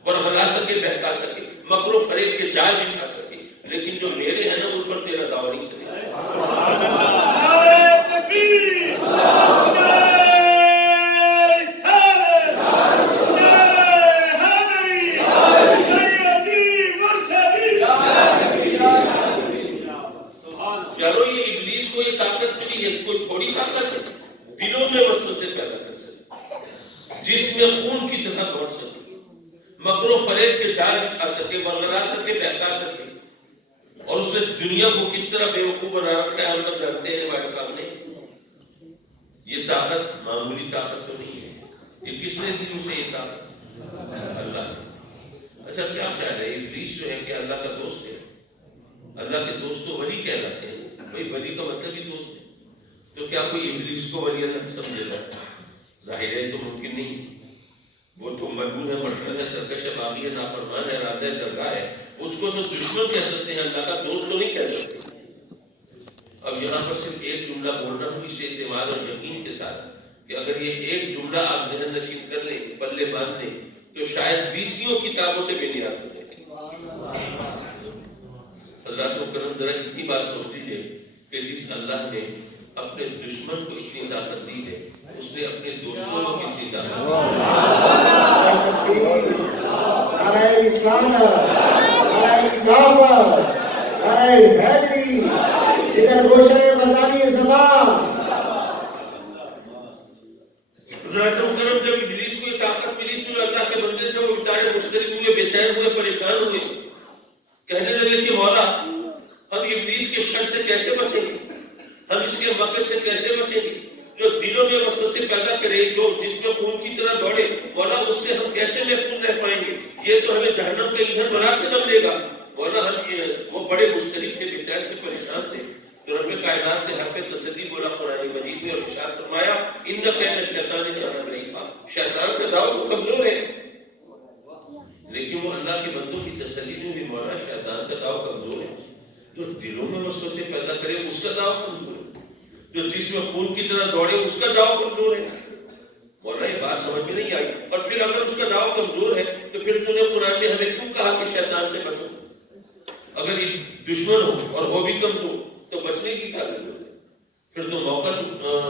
ورغلا سکے، بہکا سکے، مکر و فریب کے جال بچھا سکے، لیکن جو میرے ہیں نا ان پر تیرا داؤ نہیں چلے گا۔ یارو یہ ابلیس کو یہ طاقت ملی ہے، کوئی تھوڑی طاقت ہے، دلوں میں وسوسے پیدا کر سکے، جس میں خون کی طرح دوڑ سکے، مکر و فریب کے جال بچھا سکے، ورغلا سکے، بہکا سکے، اور اس نے دنیا کو کس طرح بے وقوف بنا رکھا ہے ہم سب جانتے ہیں ہمارے سامنے۔ یہ طاقت معمولی طاقت تو نہیں ہے، یہ کس نے دی اسے یہ طاقت؟ اللہ نے۔ اچھا کیا خیال ہے ابلیس جو ہے کہ اللہ کا دوست ہے؟ اللہ کے دوست تو ولی کہلاتے ہیں، بھائی ولی کا مطلب ہی دوست ہے، تو کیا کوئی ابلیس کو ولی اللہ سمجھے گا؟ ظاہر ہے تو ممکن نہیں، وہ تو ملعون ہے، مرتد ہے، سرکش ہے، باغی ہے، نافرمان ہے، رادہ ہے، درگاہ ہے، اس کو تو دشمن کہہ سکتے ہیں، اللہ کا دوست تو نہیں کہہ سکتے۔ اب یہاں پر صرف ایک جملہ بول رہا ہوں اس اعتماد اور یقین کے ساتھ کہ اگر یہ ایک جملہ آپ ذہن نشین کر لیں، پلے باندھ لیں، تو شاید بیسیوں کتابوں سے بے نیاز ہو جائے۔ حضرات کرم ذرا اتنی بات سوچ لیجیے کہ جس اللہ نے اپنے دشمن کو اتنی طاقت دی ہے، اس نے اپنے دوستوں کو کتنی طاقت دی۔ نعرہ رسالت، نعرہ خلافت، نعرہ حیدری، جگر گوشہ غزالی زبان۔ حضرات کرم جب ابلیس کو یہ طاقت ملی تو اللہ کے بندے تھے وہ بیچارے مشترک ہوئے، بے چین ہوئے، پریشان ہوئے، کہنے لگے کہ مولا ہم ابلیس کے شر سے کیسے بچیں گے، ہم اس کے مکر سے کیسے بچیں گے، جو دلوں میں وسوسے پیدا کرے، جو جس میں خون کی طرح دوڑے، مولا اس سے ہم کیسے محفوظ رہ پائیں گے؟ یہ تو ہمیں جہنم کا ایندھن بنا کے دم لے گا۔ مولا ہم وہ بڑے مختلف تھے، بے چین تھے، پریشان تھے، تو رب کائنات نے حرف تسلی بولا قرآن مجید میں اور ارشاد فرمایا ان قید شیطان کان ضعیفا، شیطان کا داؤ تو کمزور ہے، لیکن وہ اللہ کے بندوں کی تسلی نہیں ہوئی، مولا شیطان کا داؤ کمزور ہے، جو دلوں میں وسوسے پیدا کرے اس کا داؤ کمزور ہے، جو جس میں خون کی طرح دوڑے اس کا داؤ کمزور ہے۔ مولا یہ بات سمجھ میں نہیں آئی، اور پھر اگر اس کا داؤ کمزور ہے تو پھر تو نے قرآن میں ہمیں کیوں کہا کہ شیطان سے بچو؟ اگر یہ دشمن ہو اور وہ بھی کمزور تو بچنے کی کیا ضرورت ہے؟ پھر تو موقع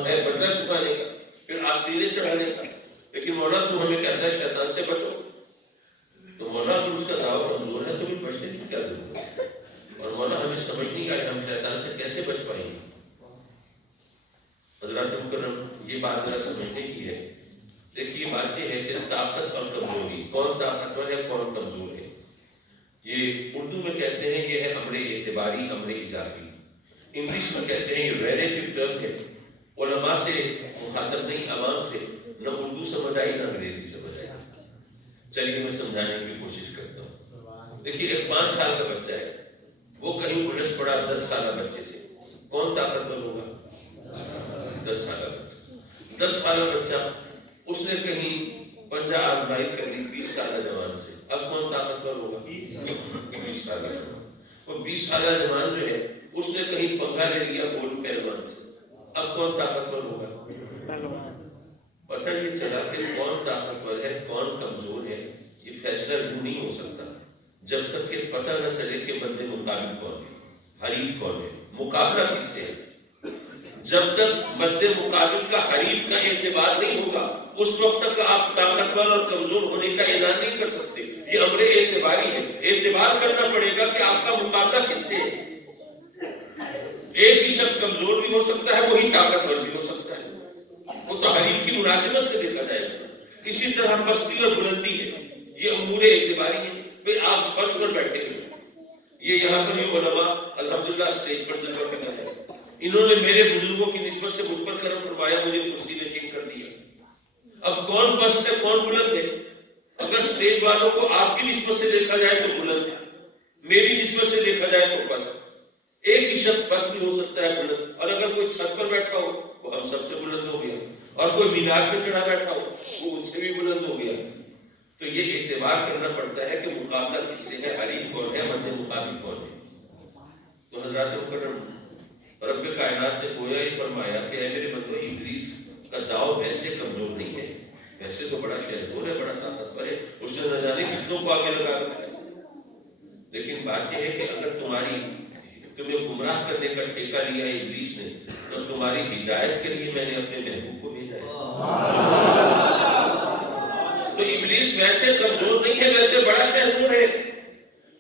ہے بدلہ چکانے کا، پھر آستینے چڑھانے کا، لیکن مولا تو ہمیں کہتا ہے شیطان سے بچو، تو مولا اگر اس کا داؤ کمزور ہے تو بھی بچنے کی کیا ضرورت ہے؟ اور مولا ہمیں سمجھ نہیں آئے ہم شیطان سے کیسے بچ پائیں گے؟ حضرات مکرم یہ بات ذرا سمجھنے کی ہے۔ دیکھیے بات یہ ہے کہ طاقت اور کمزوری، کون طاقتور ہے کون کمزور ہے۔ یہ اردو میں کہتے ہیں یہ ہے امر اعتباری، امر اضافی. انگلش میں کہتے ہیں یہ ریلیٹو ٹرم ہے. علماء سے مخاطب نہیں، عوام سے. نہ اردو سمجھ آئی نہ انگریزی سمجھ آئی. چلیے میں سمجھانے کی کوشش کرتا ہوں. دیکھیے ایک 5 سال کا بچہ ہے، وہ کہیں الجھ پڑا 10 سالہ بچے سے. کون طاقتور ہوگا؟ 10 سالہ بچہ. 10 سالہ بچہ اس نے کہیں پنجہ آزمائی کر لی 20 سالہ جوان سے. اب کون طاقتور ہوگا؟ 20 سالہ جوان. وہ 20 سالہ جوان جو ہے اس نے کہیں پنگا لے لیا گولڈ پہلوان سے. اب کون طاقتور ہوگا؟ پتہ یہ چلا کہ کون طاقتور ہے کون کمزور ہے یہ فیصلہ یوں نہیں ہو سکتا جب تک کہ پتہ نہ چلے کہ بندے مقابل کون ہے، حریف کون ہے، مقابلہ کس سے ہے. جب تک بندے مقابل کا حریف کا اعتبار نہیں ہوگا اس وقت تک آپ طاقتور اور کمزور ہونے کا اعلان نہیں کر سکتے. یہ امر اعتباری ہے. اعتبار کرنا پڑے گا کہ آپ کا مقابلہ کس سے ہے. ایک ہی شخص کمزور بھی ہو سکتا ہے، وہی طاقتور بھی ہو سکتا ہے. وہ تو حریف کی مناسبت سے دیکھا جائے گا. اسی طرح پستی اور بلندی ہے، یہ امور اعتباری ہے. بھئی آپ فرض پر بیٹھے ہوئے، یہ یہاں پر یہ علماء الحمدللہ اسٹیج پر جلوہ کر رہے ہیں. انہوں نے میرے بزرگوں کی نسبت سے مجھ پر کرم فرمایا، مجھے کرسی نشین کر دیا. اب کون پست ہے کون بلند ہے؟ اگر اسٹیج والوں کو آپ کی نسبت سے دیکھا جائے تو بلند ہے، میری نسبت سے دیکھا جائے تو پست. ایک ہی شخص پست بھی ہو سکتا ہے بلند. اور اگر کوئی چھت پر بیٹھا ہو وہ ہم سب سے بلند ہو گیا، اور کوئی مینار پہ چڑھا بیٹھا ہو وہ اس سے بھی بلند ہو گیا. تو یہ اعتبار کرنا پڑتا ہے کہ مقابلہ کس سے ہے، حریف کون ہے، مد مقابل کون ہے. تو حضرات مکرم رب کائنات نے گویا یہ فرمایا کہ اے میرے بندو، ابلیس کا داؤ ویسے کمزور نہیں ہے، ویسے تو بڑا شہزور ہے، بڑا طاقتور ہے، اس نے نہ جانے کتنوں کو آگے لگا رکھا ہے. لیکن بات یہ ہے کہ اگر تمہیں گمراہ کرنے کا ٹھیکہ لیا ابلیس نے تو تمہاری ہدایت کے لیے میں نے اپنے محبوب کو بھیجا ہے. تو ابلیس ویسے کمزور نہیں ہے، ویسے بڑا شہزور ہے،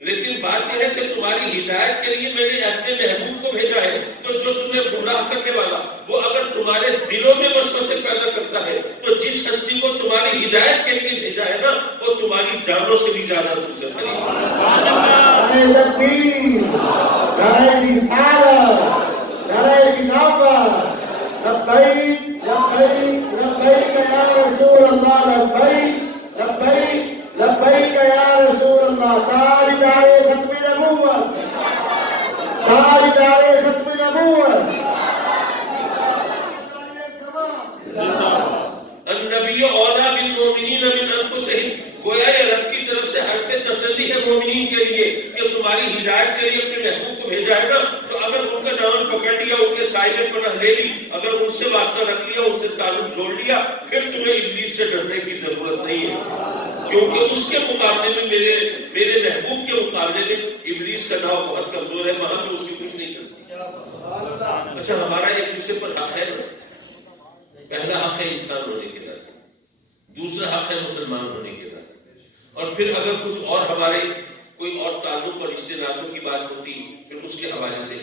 لیکن بات یہ ہے کہ تمہاری ہدایت کے لیے میں نے اپنے محبوب کو بھیجا ہے. تو جو تمہیں گمراہ کرنے والا وہ اگر تمہارے دلوں میں وسوسے پیدا کرتا ہے تو جس ہستی کو تمہاری ہدایت کے لیے بھیجا ہے نا وہ تمہاری جانوں سے بھی زیادہ تم سے قریب ہے. نعرہ تکبیر، نعرہ رسالت، نعرہ خلافت. لبیک لبیک لبیک یا رسول اللہ، لبیک لبیک لبیک یا رسول اللہ. تاجدار ختم نبوت، تاجدار ختم نبوت. النبی اولیٰ بالمؤمنین من انفسہم. گویا یہ رب کی طرف سے حرف تسلی ہے مومنین کے لیے کہ تمہاری ہدایت کے لیے اپنے محبوب کو بھیجا ہے نا. تو اگر ان کا دامن پکڑ لیا، ان کے سائے میں پناہ لے لی، اگر ان سے واسطہ رکھ لیا، ان سے تعلق جوڑ لیا، پھر تمہیں ابلیس سے ڈرنے کی ضرورت نہیں ہے، کیونکہ اس کے مقابلے میں میرے محبوب کے مقابلے میں ابلیس کا داؤ بہت کمزور ہے. وہاں تو اس کی کچھ نہیں چلتی. اچھا ہمارا ایک دوسرے پر حق ہے. پہلا حق ہے انسان ہونے کے ناطے، دوسرا حق ہے مسلمان ہونے کے ناطے. اور پھر اگر کچھ اور ہمارے کوئی اور تعلق اور رشتے ناتوں کی بات ہوتی پھر اس کے حوالے سے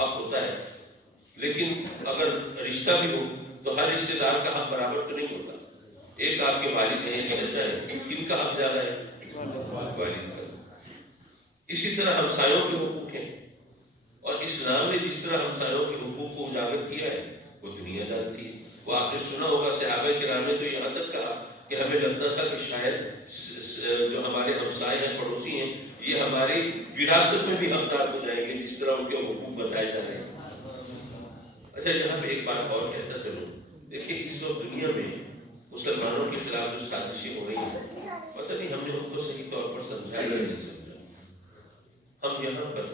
حق ہوتا ہے. لیکن اگر رشتہ بھی ہو تو ہر رشتے دار کا حق برابر تو نہیں ہوتا. ایک آپ کے والد ہیں، چچا ہیں، کن کا حق زیادہ ہے؟ والد کا. اسی طرح ہمسایوں کے حقوق ہیں، اور اسلام نے جس طرح ہمسایوں کے حقوق کو اجاگر کیا ہے وہ دنیا جانتی ہے. وہ آپ نے سنا ہوگا صحابہ کرام نے تو یہاں تک کہا کہ ہمیں لگتا تھا کہ شاید جو ہمارے ہمسائے ہیں، پڑوسی ہیں، یہ ہماری وراثت میں بھی حقدار ہو جائیں گے جس طرح ان کے حقوق بتائے جا رہے ہیں. اچھا یہاں پہ ایک بات اور کہتا چلوں. دیکھیں اس وقت دنیا میں مسلمانوں کے خلاف جو سازشیں ہو رہی ہیں، پتہ نہیں ہم نے ان کو صحیح طور پر سمجھا یا نہیں سمجھا. ہم یہاں پر،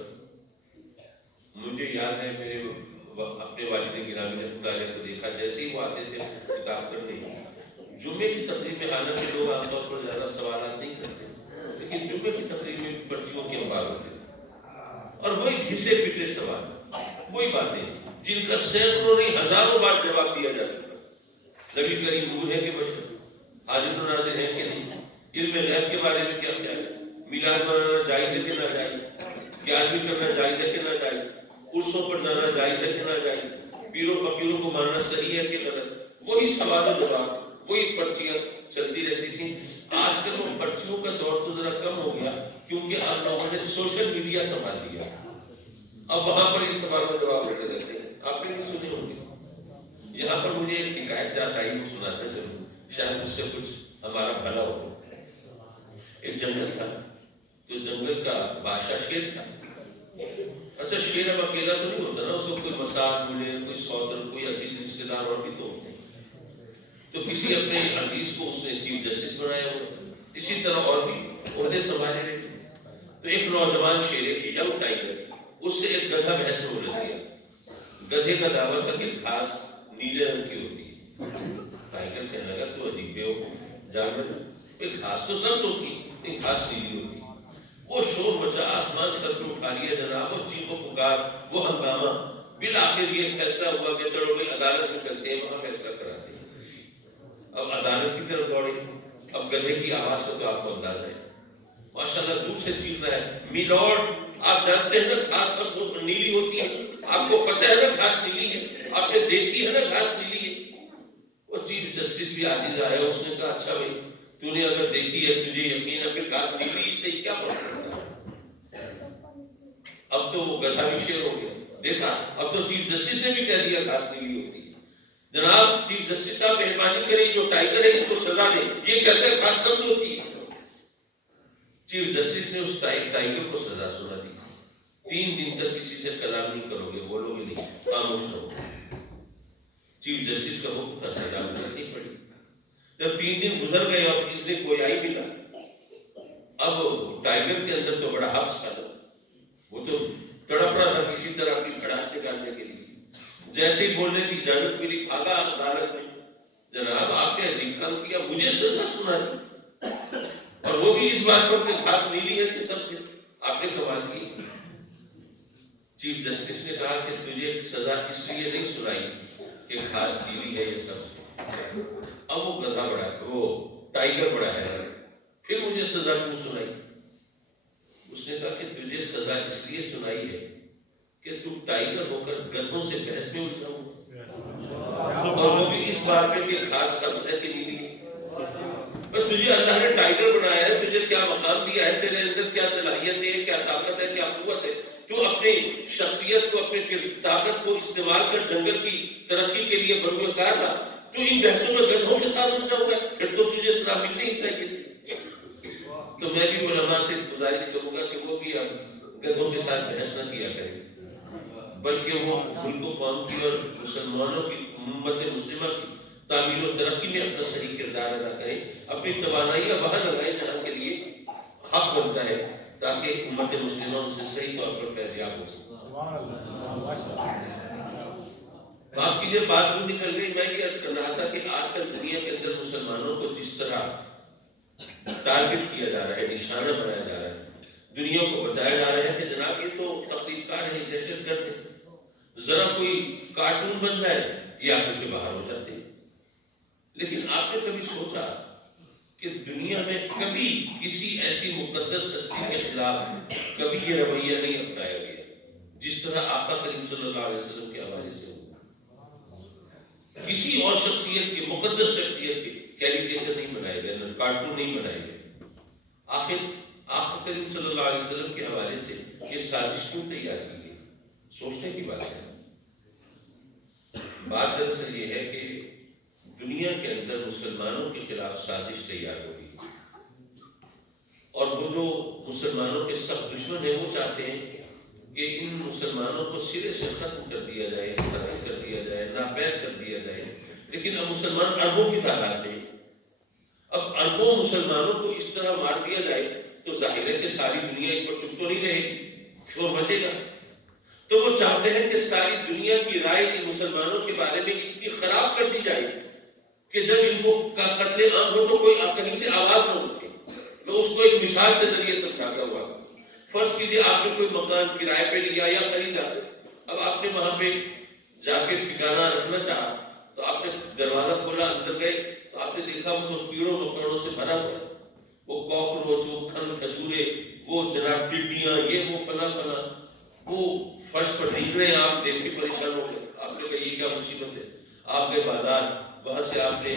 مجھے یاد ہے میرے اپنے والد گرامی نے مطالعہ کو دیکھا، جیسے ہی وہ آتے تھے کتاب کرنے، جمعے کی تقریب میں، حالانکہ لوگ عام طور پر زیادہ سوالات نہیں کرتے، لیکن جمعے کی تقریب میں پرچیوں کے انبار ہوتے تھے، اور وہی گھسے پٹے سوال، وہی باتیں جن کا سینکڑوں نہیں ہزاروں بار جواب دیا جا چکا. نبی کریم نور ہے کہ بشر، حاضر و ناظر ہے کہ نہیں، علم غیب کے بارے میں کیا خیال ہے، میلاد منانا جائز ہے کہ نہ جائز، گیارہویں کرنا جائز ہے کہ نہ جائز، عرسوں پر جانا جائز ہے کہ نہ جائز، پیروں فقیروں کو ماننا صحیح ہے کہ غلط. وہی سوال و جواب، وہی پرچیاں چلتی رہتی تھیں. آج کل وہ پرچیوں کا دور تو ذرا کم ہو گیا، کیونکہ اب لوگوں نے سوشل میڈیا سنبھال لیا، اب وہاں پر اس سوال کا جواب دیتے رہتے ہیں. آپ نے بھی سنے ہوں گے. یہاں پر مجھے ایک حکایت یاد آئی، وہ سناتے چلوں، شاید اس سے کچھ ہمارا بھلا ہو. ایک جنگل تھا، تو جنگل کا بادشاہ شیر تھا. اچھا، شیر اب اکیلا تو نہیں ہوتا نا، اس کو کوئی مساعد ملے، کوئی سوتر، کوئی عزیز رشتے دار اور بھی تو ہوتے ہیں. تو کسی اپنے عزیز کو اس نے چیف جسٹس بنایا ہوا، اسی طرح اور بھی عہدے سنبھالے رہے. تو ایک نوجوان شیر، ایک ینگ ٹائگر، اس سے ایک گدھا بحث میں الجھ گیا. گدھے کا دعویٰ تھا کہ گھاس نیلے رنگ کی ہوتی ہے. ٹائگر کہنے لگا تو عجیب جانور، گھاس تو سبز ہوتی ہے، گھاس نیلی ہوتی ہے. وہ شور مچا، آسمان سر پہ اٹھا لیا جناب، وہ چیخ و پکار، وہ ہنگامہ. بالآخر یہ فیصلہ ہوا کہ چلو بھائی عدالت میں چلتے ہیں، وہاں فیصلہ کراتے ہیں. اب عدالت کی طرف دوڑے. اب گدھے کی آواز کا تو آپ کو اندازہ ہے، ماشاءاللہ دور سے چیخ رہا ہے، می لارڈ آپ جانتے ہیں نا گھاس سبز نیلی ہوتی ہے، آپ کو پتہ ہے نا گھاس نیلی ہے، آپ نے دیکھی ہے نا گھاس نیلی ہے. وہ چیف جسٹس بھی عاجز آیا، اس نے کہا اچھا بھائی تو نے اگر دیکھی ہے، تجھے یقین ہے، پھر گھاس نیلی سے کیا فرق پڑتا ہے. اب تو وہ گدھا بھی شیر ہو گیا. دیکھا، اب تو چیف جسٹس نے بھی کہہ دیا گھاس نیلی ہوتی ہے. جناب چیف جسٹس صاحب مہربانی کریں، جو ٹائگر ہے اس کو سزا دیں، یہ کہتے ہیں گھاس سبز ہوتی ہے. چیف جسٹس نے اس ٹائگر کو سزا سنا دی. 3 دن تک کسی سے کلام نہیں کرو گے، بولو گے نہیں، خاموش رہو. چیف جسٹس کا حکم تھا، سزا گزرنی پڑی. جب 3 دن گزر گئے اور کسی نے کوئی آئی ملا، اب ٹائگر کے اندر تو بڑا حبس تھا، وہ تو تڑپ رہا تھا کسی طرح اپنی بھڑاس نکالنے کے لیے. جیسے ہی بولنے کی اجازت ملی، بھاگا عدالت میں. جناب آپ نے عجیب کام کیا، مجھے سزا سنا دی، اور وہ بھی اس بات پر کہ گھاس نیلی ہے کہ سب سے، آپ نے کمال کی. چیف جسٹس نے کہا کہ تجھے سزا اس لیے نہیں سنائی کہ گھاس نیلی ہے یہ سب. اب وہ گدھا بڑا ہے، وہ ٹائگر بڑا ہے، پھر مجھے سزا کیوں سنائی؟ اس نے کہا کہ تجھے سزا اس لیے سنائی ہے کہ تم ٹائگر ہو کر گدھوں سے بحث میں الجھاؤ، اور وہ بھی اس بات پہ کہ گھاس سبز ہے کہ نیلی ہے. تجھے اللہ نے ٹائگر بنایا ہے، تجھے کیا مقام دیا ہے، تیرے اندر کیا صلاحیت ہے، کیا طاقت ہے، کیا قوت ہے. تو اپنی شخصیت کو، اپنی طاقت کو استعمال کر جنگل کی ترقی کے لیے بروئے کار رہا. تو ان بحثوں میں گدھوں کے ساتھ الجھا ہوا ہے، پھر تو تجھے سزا ملنی ہی چاہیے تھی. تو میں بھی علماء سے گزارش کروں گا کہ وہ بھی اب گدھوں کے ساتھ بحث نہ کیا کریں، بلکہ وہ ملک و قوم کی اور مسلمانوں کی، امت مسلمہ کی تعمیر و ترقی میں اپنا صحیح کردار ادا کریں. اپنی توانائیاں وہاں لگائیں جہاں کے لیے حق بنتا ہے، تاکہ امت مسلمہ ان سے صحیح طور پر فیضیاب ہو سکے. معاف کیجیے، بات دور نکل گئی. میں یہ عرض کر رہا تھا کہ آج کل دنیا کے اندر مسلمانوں کو جس طرح ٹارگٹ کیا جا رہا ہے، نشانہ بنایا جا رہا ہے، دنیا کو بتایا جا رہا ہے کہ جناب یہ تو تخریب کار ہے، دہشت گرد ہے. ذرا کوئی کارٹون بن جائے یہ آنکھوں سے باہر ہو جاتے ہیں. لیکن آپ نے کبھی سوچا کہ دنیا میں کبھی کسی ایسی مقدس ہستی کے خلاف کبھی یہ رویہ نہیں اپنایا گیا جس طرح آقا کریم صلی اللہ علیہ وسلم کے حوالے سے ہوا. کسی اور شخصیت کے، مقدس شخصیت کے کیریکیچر نہیں بنائے گئے، کارٹون نہیں بنائے گئے. آخر آقا کریم صلی اللہ علیہ وسلم کے حوالے سے یہ سازش کیوں تیار کی گئی؟ سوچنے کی بات ہے. بات دراصل یہ ہے کہ دنیا کے اندر مسلمانوں کے خلاف سازش تیار ہوگی، اور وہ جو مسلمانوں کے سخت دشمن ہیں وہ چاہتے ہیں کہ ان مسلمانوں کو سرے سے ختم کر دیا جائے، قتل کر دیا جائے، ناپید کر دیا جائے. لیکن اب مسلمان اربوں کی تعداد میں، اب اربوں مسلمانوں کو اس طرح مار دیا جائے تو ظاہر ہے کہ ساری دنیا اس پر چپ تو نہیں رہے گی، شور مچے گا. تو وہ چاہتے ہیں کہ ساری دنیا کی رائے ان مسلمانوں کے بارے میں اتنی خراب کر دی جائے کہ جب ان کو قتل عام ہو تو کوئی کہیں سے آواز نہ اٹھے. میں اس کو ایک مثال کے ذریعے سمجھاتا ہوا. فرض کیجیے آپ نے کوئی مکان کرائے پہ لیا یا خریدا، اب آپ نے وہاں پہ جا کے ٹھکانہ رکھنا چاہا، تو آپ نے دروازہ کھولا، اندر گئے تو آپ نے دیکھا وہ تو کیڑوں مکوڑوں سے بھرا ہوا ہے. وہ کاکروچ، وہ کھن کھجورے، وہ جناب ٹڈیاں، یہ وہ فلاں فلاں، وہ فرش پر بھیگ رہے ہیں. آپ دیکھ کے پریشان ہو گئے. آپ نے کہا یہ کیا مصیبت ہے. آپ گئے بازار، وہاں سے آپ نے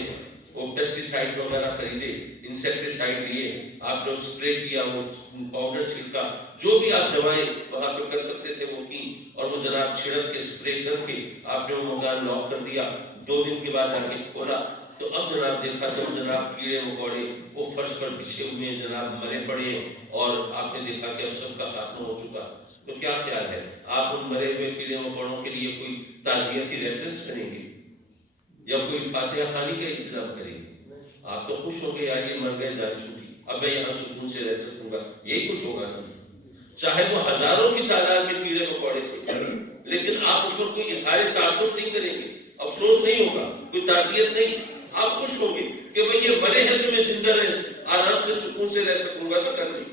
وہ پیسٹیسائڈ وغیرہ خریدے، انسیکٹیسائڈ لیے، آپ نے اسپرے کیا، وہ پاؤڈر چھڑکا، جو بھی آپ دوائیں وہاں پہ کر سکتے تھے وہ کی، اور وہ جناب چھڑک کے اسپرے کر کے آپ نے وہ مکان لاک کر دیا۔ 2 دن کے بعد آ کے کھولا تو اب جناب دیکھا تو جناب کیڑے مکوڑے وہ فرش پر بچھے ہوئے ہیں جناب، مرے پڑے ہیں، اور آپ نے دیکھا کہ اب سب کا خاتمہ ہو چکا۔ تو کیا خیال ہے، آپ ان مرے ہوئے کیڑے مکوڑوں کے لیے کوئی تعزیتی ریفرنس کریں گے یا کوئی فاتحہ خوانی کا انتظام کریں گے؟ آپ تو خوش ہو گئے، یار یہ مر گئے، جان چھوٹی، اب میں یہاں سکون سے رہ سکوں گا، یہی کچھ ہوگا نا۔ چاہے وہ ہزاروں کی تعداد میں کیڑے مکوڑے تھے، لیکن آپ اس پر کوئی اظہار تعصب نہیں کریں گے، افسوس نہیں ہوگا، کوئی تعزیت نہیں، آپ خوش ہوں گے کہ بھئی یہ مرے ہیں تو میں زندہ رہ آرام سے سکون سے رہ سکوں گا نا کر لیں۔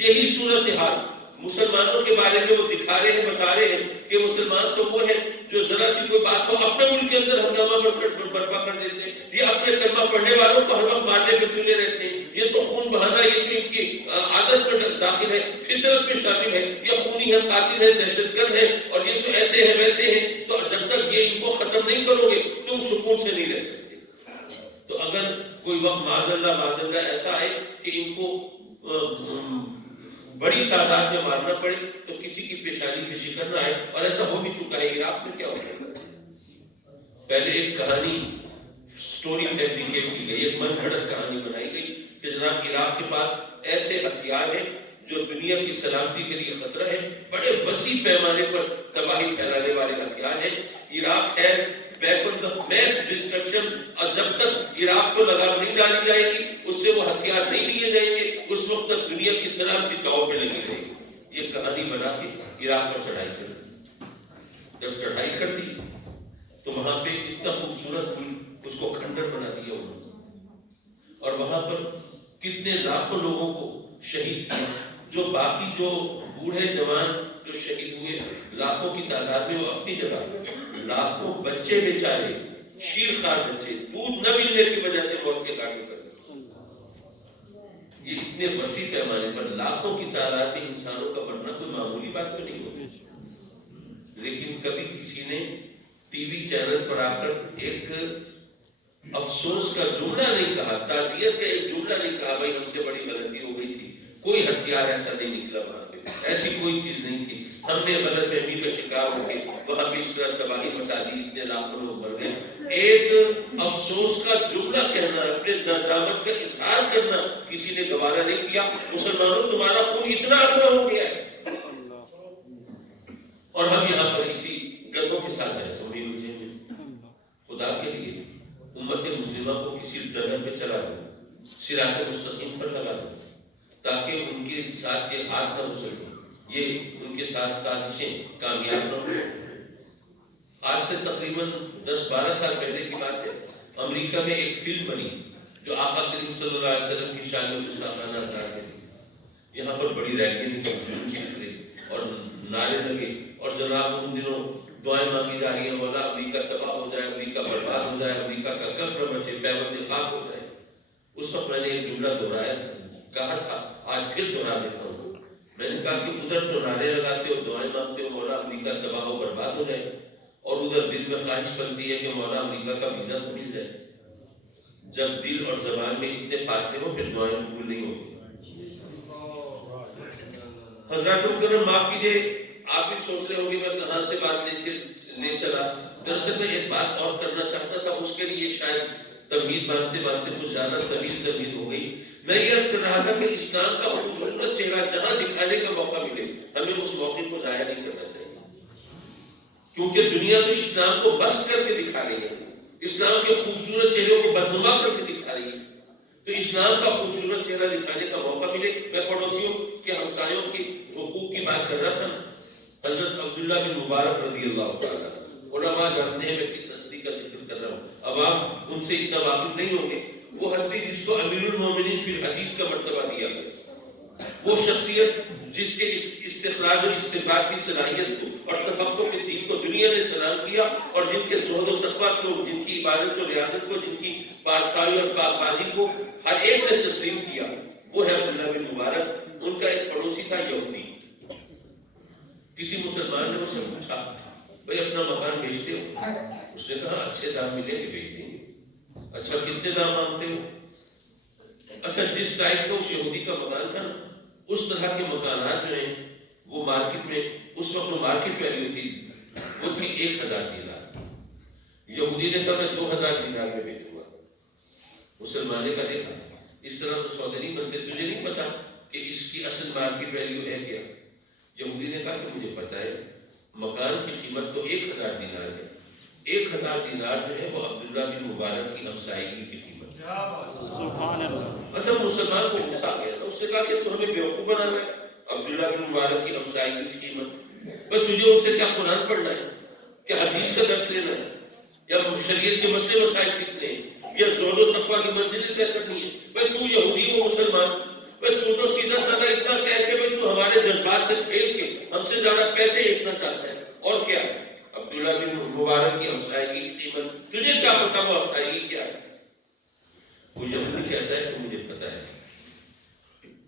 یہی صورتحال مسلمانوں کے بارے میں وہ دکھا رہے ہیں، بتا رہے ہیں کہ مسلمان تو وہ ہے جو ذرا سی کوئی بات کو اپنے ملک کے اندر ہنگامہ برپا کر دیتے ہیں، یہ اپنے کلمہ پڑھنے والوں کو ہر وقت مارنے پہ تلے رہتے ہیں، یہ تو خون بہانا یہ تو ان کی عادت میں داخل ہے، فطرت میں شامل ہے، یہ خونی ہے، قاتل ہے، دہشت گرد ہے، اور یہ تو ایسے ہیں ویسے ہیں، تو جب تک یہ ان کو ختم نہیں کرو گے تم سکون سے نہیں رہ سکتے۔ تو اگر کوئی وقت معاذ اللہ ایسا آئے کہ ان کو بڑی تعداد میں مارنا پڑے تو کسی کی پیشانی پہ شکر نہ آئے، اور ایسا ہو بھی چکا ہے۔ عراق میں کیا ہوتا ہے، پہلے ایک کہانی سٹوری فیبریکیٹ کی گئی، ایک من گھڑت کہانی بنائی گئی کہ جناب عراق کے پاس ایسے ہتھیار ہیں جو دنیا کی سلامتی کے لیے خطرہ ہے، بڑے وسیع پیمانے پر تباہی پھیلانے والے ہتھیار ہیں۔ Iraq has weapons of mass destruction, اور جب تک عراق کو لگام نہیں ڈالی جائے گی، اس سے وہ ہتھیار نہیں لیے جائیں گے، اس وقت تک دنیا کی سلامتی داؤ پہ لگی رہے گی۔ یہ کہانی بنا کے عراق پر چڑھائی کر دی۔ جب چڑھائی کر دی تو وہاں پہ اتنا خوبصورت اس کو کھنڈر بنا دیا انہوں نے، اور وہاں پر کتنے لاکھوں لوگوں کو شہید کیا، جو باقی جو بوڑھے جوان جو شہید ہوئے لاکھوں کی تعداد میں، وہ اپنی جگہ، لاکھوں بچے بیچارے، شیر خوار بچے، دودھ نہ ملنے کی وجہ سے موت کے گھاٹ اتر گئے۔ یہ اتنے وسیع پیمانے پر لاکھوں کی تعداد میں انسانوں کا مرنا کوئی معمولی بات تو نہیں ہوتی، لیکن کبھی کسی نے ٹی وی چینل پر آ کر ایک افسوس کا جملہ نہیں کہا، تعزیت کا ایک جملہ نہیں کہا، بھائی ہم سے بڑی غلطی ہو گئی تھی، کوئی ہتھیار ایسا نہیں نکلا وہاں پہ، ایسی کوئی چیز نہیں تھی، ہم نے غلط فہمی کا شکار ہو کے وہاں پہ اس طرح تباہی مچا دی، اتنے لاکھوں لوگ مر گئے۔ ایک افسوس کا جملہ کہنا، اپنے ندامت کا اظہار کرنا کسی نے گوارا نہیں کیا۔ مسلمانوں تمہارا خون اتنا افزا ہو گیا ہے، اور ہم یہاں پر اسی گدوں کے ساتھ بحث ہو رہی ہوئی ہے۔ خدا کے لیے امت مسلمہ کو کسی ڈگر پہ چلا دو، صراط مستقیم پر لگا دو، تاکہ ان کے ساتھ یہ ہاتھ نہ ہو سکے، یہ ان کے ساتھ سازشیں کامیاب نہ ہو۔ آج سے تقریباً 10-12 سال پہلے کی بات ہے، امریکہ میں ایک فلم بنی جو آقا کریم صلی اللہ علیہ وسلم کی شان میں گستاخانہ انداز میں تھی۔ یہاں پر بڑی ریلیاں نکلی اور نعرے لگے، اور جناب ان دنوں دعائیں مانگی جا رہی ہیں، مولا امریکہ تباہ ہو جائے، امریکہ برباد ہو جائے، امریکہ کا قبر مچے، پیوند خاک ہو جائے۔ اس وقت میں نے ایک جملہ دہرایا تھا، کہا تھا، آج پھر دہرا دیتا ہوں، میں نے کہا کہ ادھر تو نعرے لگاتے ہو، دعائیں مانگتے ہو مولا امریکہ تباہ و برباد ہو جائے، اور ادھر دل میں خواہش بنتی ہے کہ مولا امریکہ کا ویزا تو مل جائے۔ جب دل اور زبان میں اتنے فاصلے ہو پھر دعائیں قبول نہیں ہوتی۔ حضرات مکرم معاف کیجیے، آپ بھی سوچ رہے ہوں گے میں کہاں سے بات لے چلا، دراصل میں ایک بات اور کرنا چاہتا تھا، اس کے لیے شاید تمہید باندھتے باندھتے کچھ زیادہ طویل تمہید ہو گئی۔ میں یہ عرض کر رہا تھا کہ اسلام کا خوبصورت چہرہ جہاں دکھانے کا موقع ملے ہمیں اس موقع کو ضائع نہیں کرنا چاہیے، کیونکہ دنیا تو اسلام کو مست کر کے دکھا رہی ہے، اسلام کے خوبصورت چہروں کو بدنما کر کے دکھا رہی ہے، تو اسلام کا خوبصورت چہرہ دکھانے کا موقع ملے۔ میں پڑوسیوں کے ہمسایوں کی حقوق کی بات کر رہا تھا، حضرت عبداللہ بن مبارک رضی اللہ تعالیٰ، علماء جانتے ہیں میں کس ہستی کا ذکر کر رہا ہوں، عوام ان سے اتنا واقف نہیں ہوں گے۔ وہ ہستی جس کو امیر المومنین فی الحدیث کا مرتبہ دیا گیا، وہ شخصیت جس کے استخراج و استنباط کی صلاحیت کو اور تفقہ فی الدین کو دنیا نے سلام کیا، اور جن کے زہد و تقویٰ کو، جن کی عبادت و ریاضت کو، جن کی پارسائی اور پاکبازی کو ہر ایک نے تسلیم کیا، وہ ہے عبداللہ بن مبارک۔ ان کا ایک پڑوسی تھا یہودی، کسی مسلمان نے اس سے پوچھا بھئی اپنا مکان بیچتے ہو؟ اس نے کہا اچھے دام ملیں گے بیچ دیں گے۔ اچھا کتنے دام مانگتے ہو؟ اچھا جس ٹائپ کا اس یہودی کا مکان تھا نا، اس طرح کے مکانات جو ہیں وہ مارکیٹ میں اس وقت جو مارکیٹ ویلیو تھی وہ تھی 1000 دینار. یہودی نے کہا میں 2000 دینار میں بیچوں گا. مسلمان نے کہا دیکھا اس طرح تو سودے نہیں بنتے، تجھے نہیں پتا کہ اس کی اصل مارکیٹ ویلیو ہے کیا؟ یہودی نے کہا کہ مجھے پتا ہے، مکان کی قیمت تو 1000 دینار ہے. 1000 دینار جو ہے وہ عبداللہ بن مبارک کی ہمسائیگی کی قیمت. سبحان اللہ. اچھا مسلمان کو غصہ آ گیا، اس نے کہا کہ تو ہمیں بیوقوف بنا رہا ہے. عبداللہ بن مبارک کی ہمسائیگی کی قیمت، بس تجھے اس سے کیا قرآن پڑھنا ہے، کیا حدیث کا درس لینا ہے، یا شریعت کے مسئلے مسائل سیکھنے ہیں، یا زہد و تقویٰ کی منزلیں طے کرنی ہے؟ بھائی تو یہودی ہو مسلمان، بھائی تو سیدھا سادہ اتنا کہہ کے بھائی تو ہمارے جذبات سے کھیل کے ہم سے زیادہ پیسے ایکنا چاہتا ہے. اور کیا عبداللہ بن مبارک کی ہمسائیگی کی قیمت، تجھے کیا پتا وہ ہمسائیگی کیا ہے؟ وہ یہودی کہتا ہے کہ مجھے پتا ہے،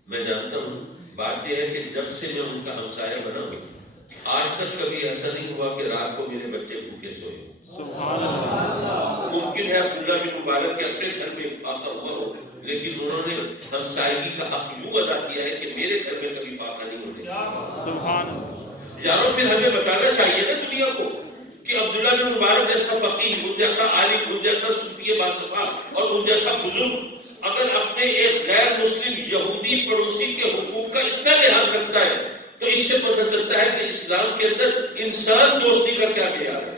میں جانتا ہوں. بات یہ ہے کہ جب سے میں ان کا ہمسایہ بنا ہوں آج تک کبھی ایسا نہیں ہوا کہ رات کو میرے بچے بھوکے سوئے. سبحان اللہ. ممکن ہے عبداللہ بن مبارک کے اپنے گھر میں فاقہ ہوا ہو، لیکن انہوں نے ہمسائیگی کا حق یوں ادا کیا ہے کہ میرے گھر میں کبھی فاقہ نہیں ہونے. سبحان اللہ. یاروں پھر ہمیں بتانا چاہیے نا دنیا کو کہ عبداللہ بن مبارک جیسا فقیہ، ان جیسا عالم، ان جیسا صوفی باصفا اور ان جیسا بزرگ اگر اپنے ایک غیر مسلم یہودی پڑوسی کے حقوق کا اتنا لحاظ رکھتا ہے تو اس سے پتہ چلتا ہے کہ اسلام کے اندر انسان دوستی کا کیا معیار ہے.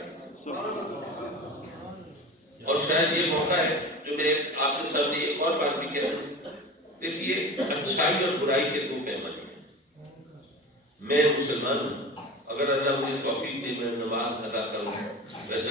اور شاید یہ موقع ہے جو میں آپ کے سامنے ایک اور بات بھی کہہ دوں. دیکھیے اچھائی اور برائی کے دو پیمانے ہیں. میں مسلمان ہوں، اگر اللہ مجھے توفیق دے میں نماز ادا کروں، ویسے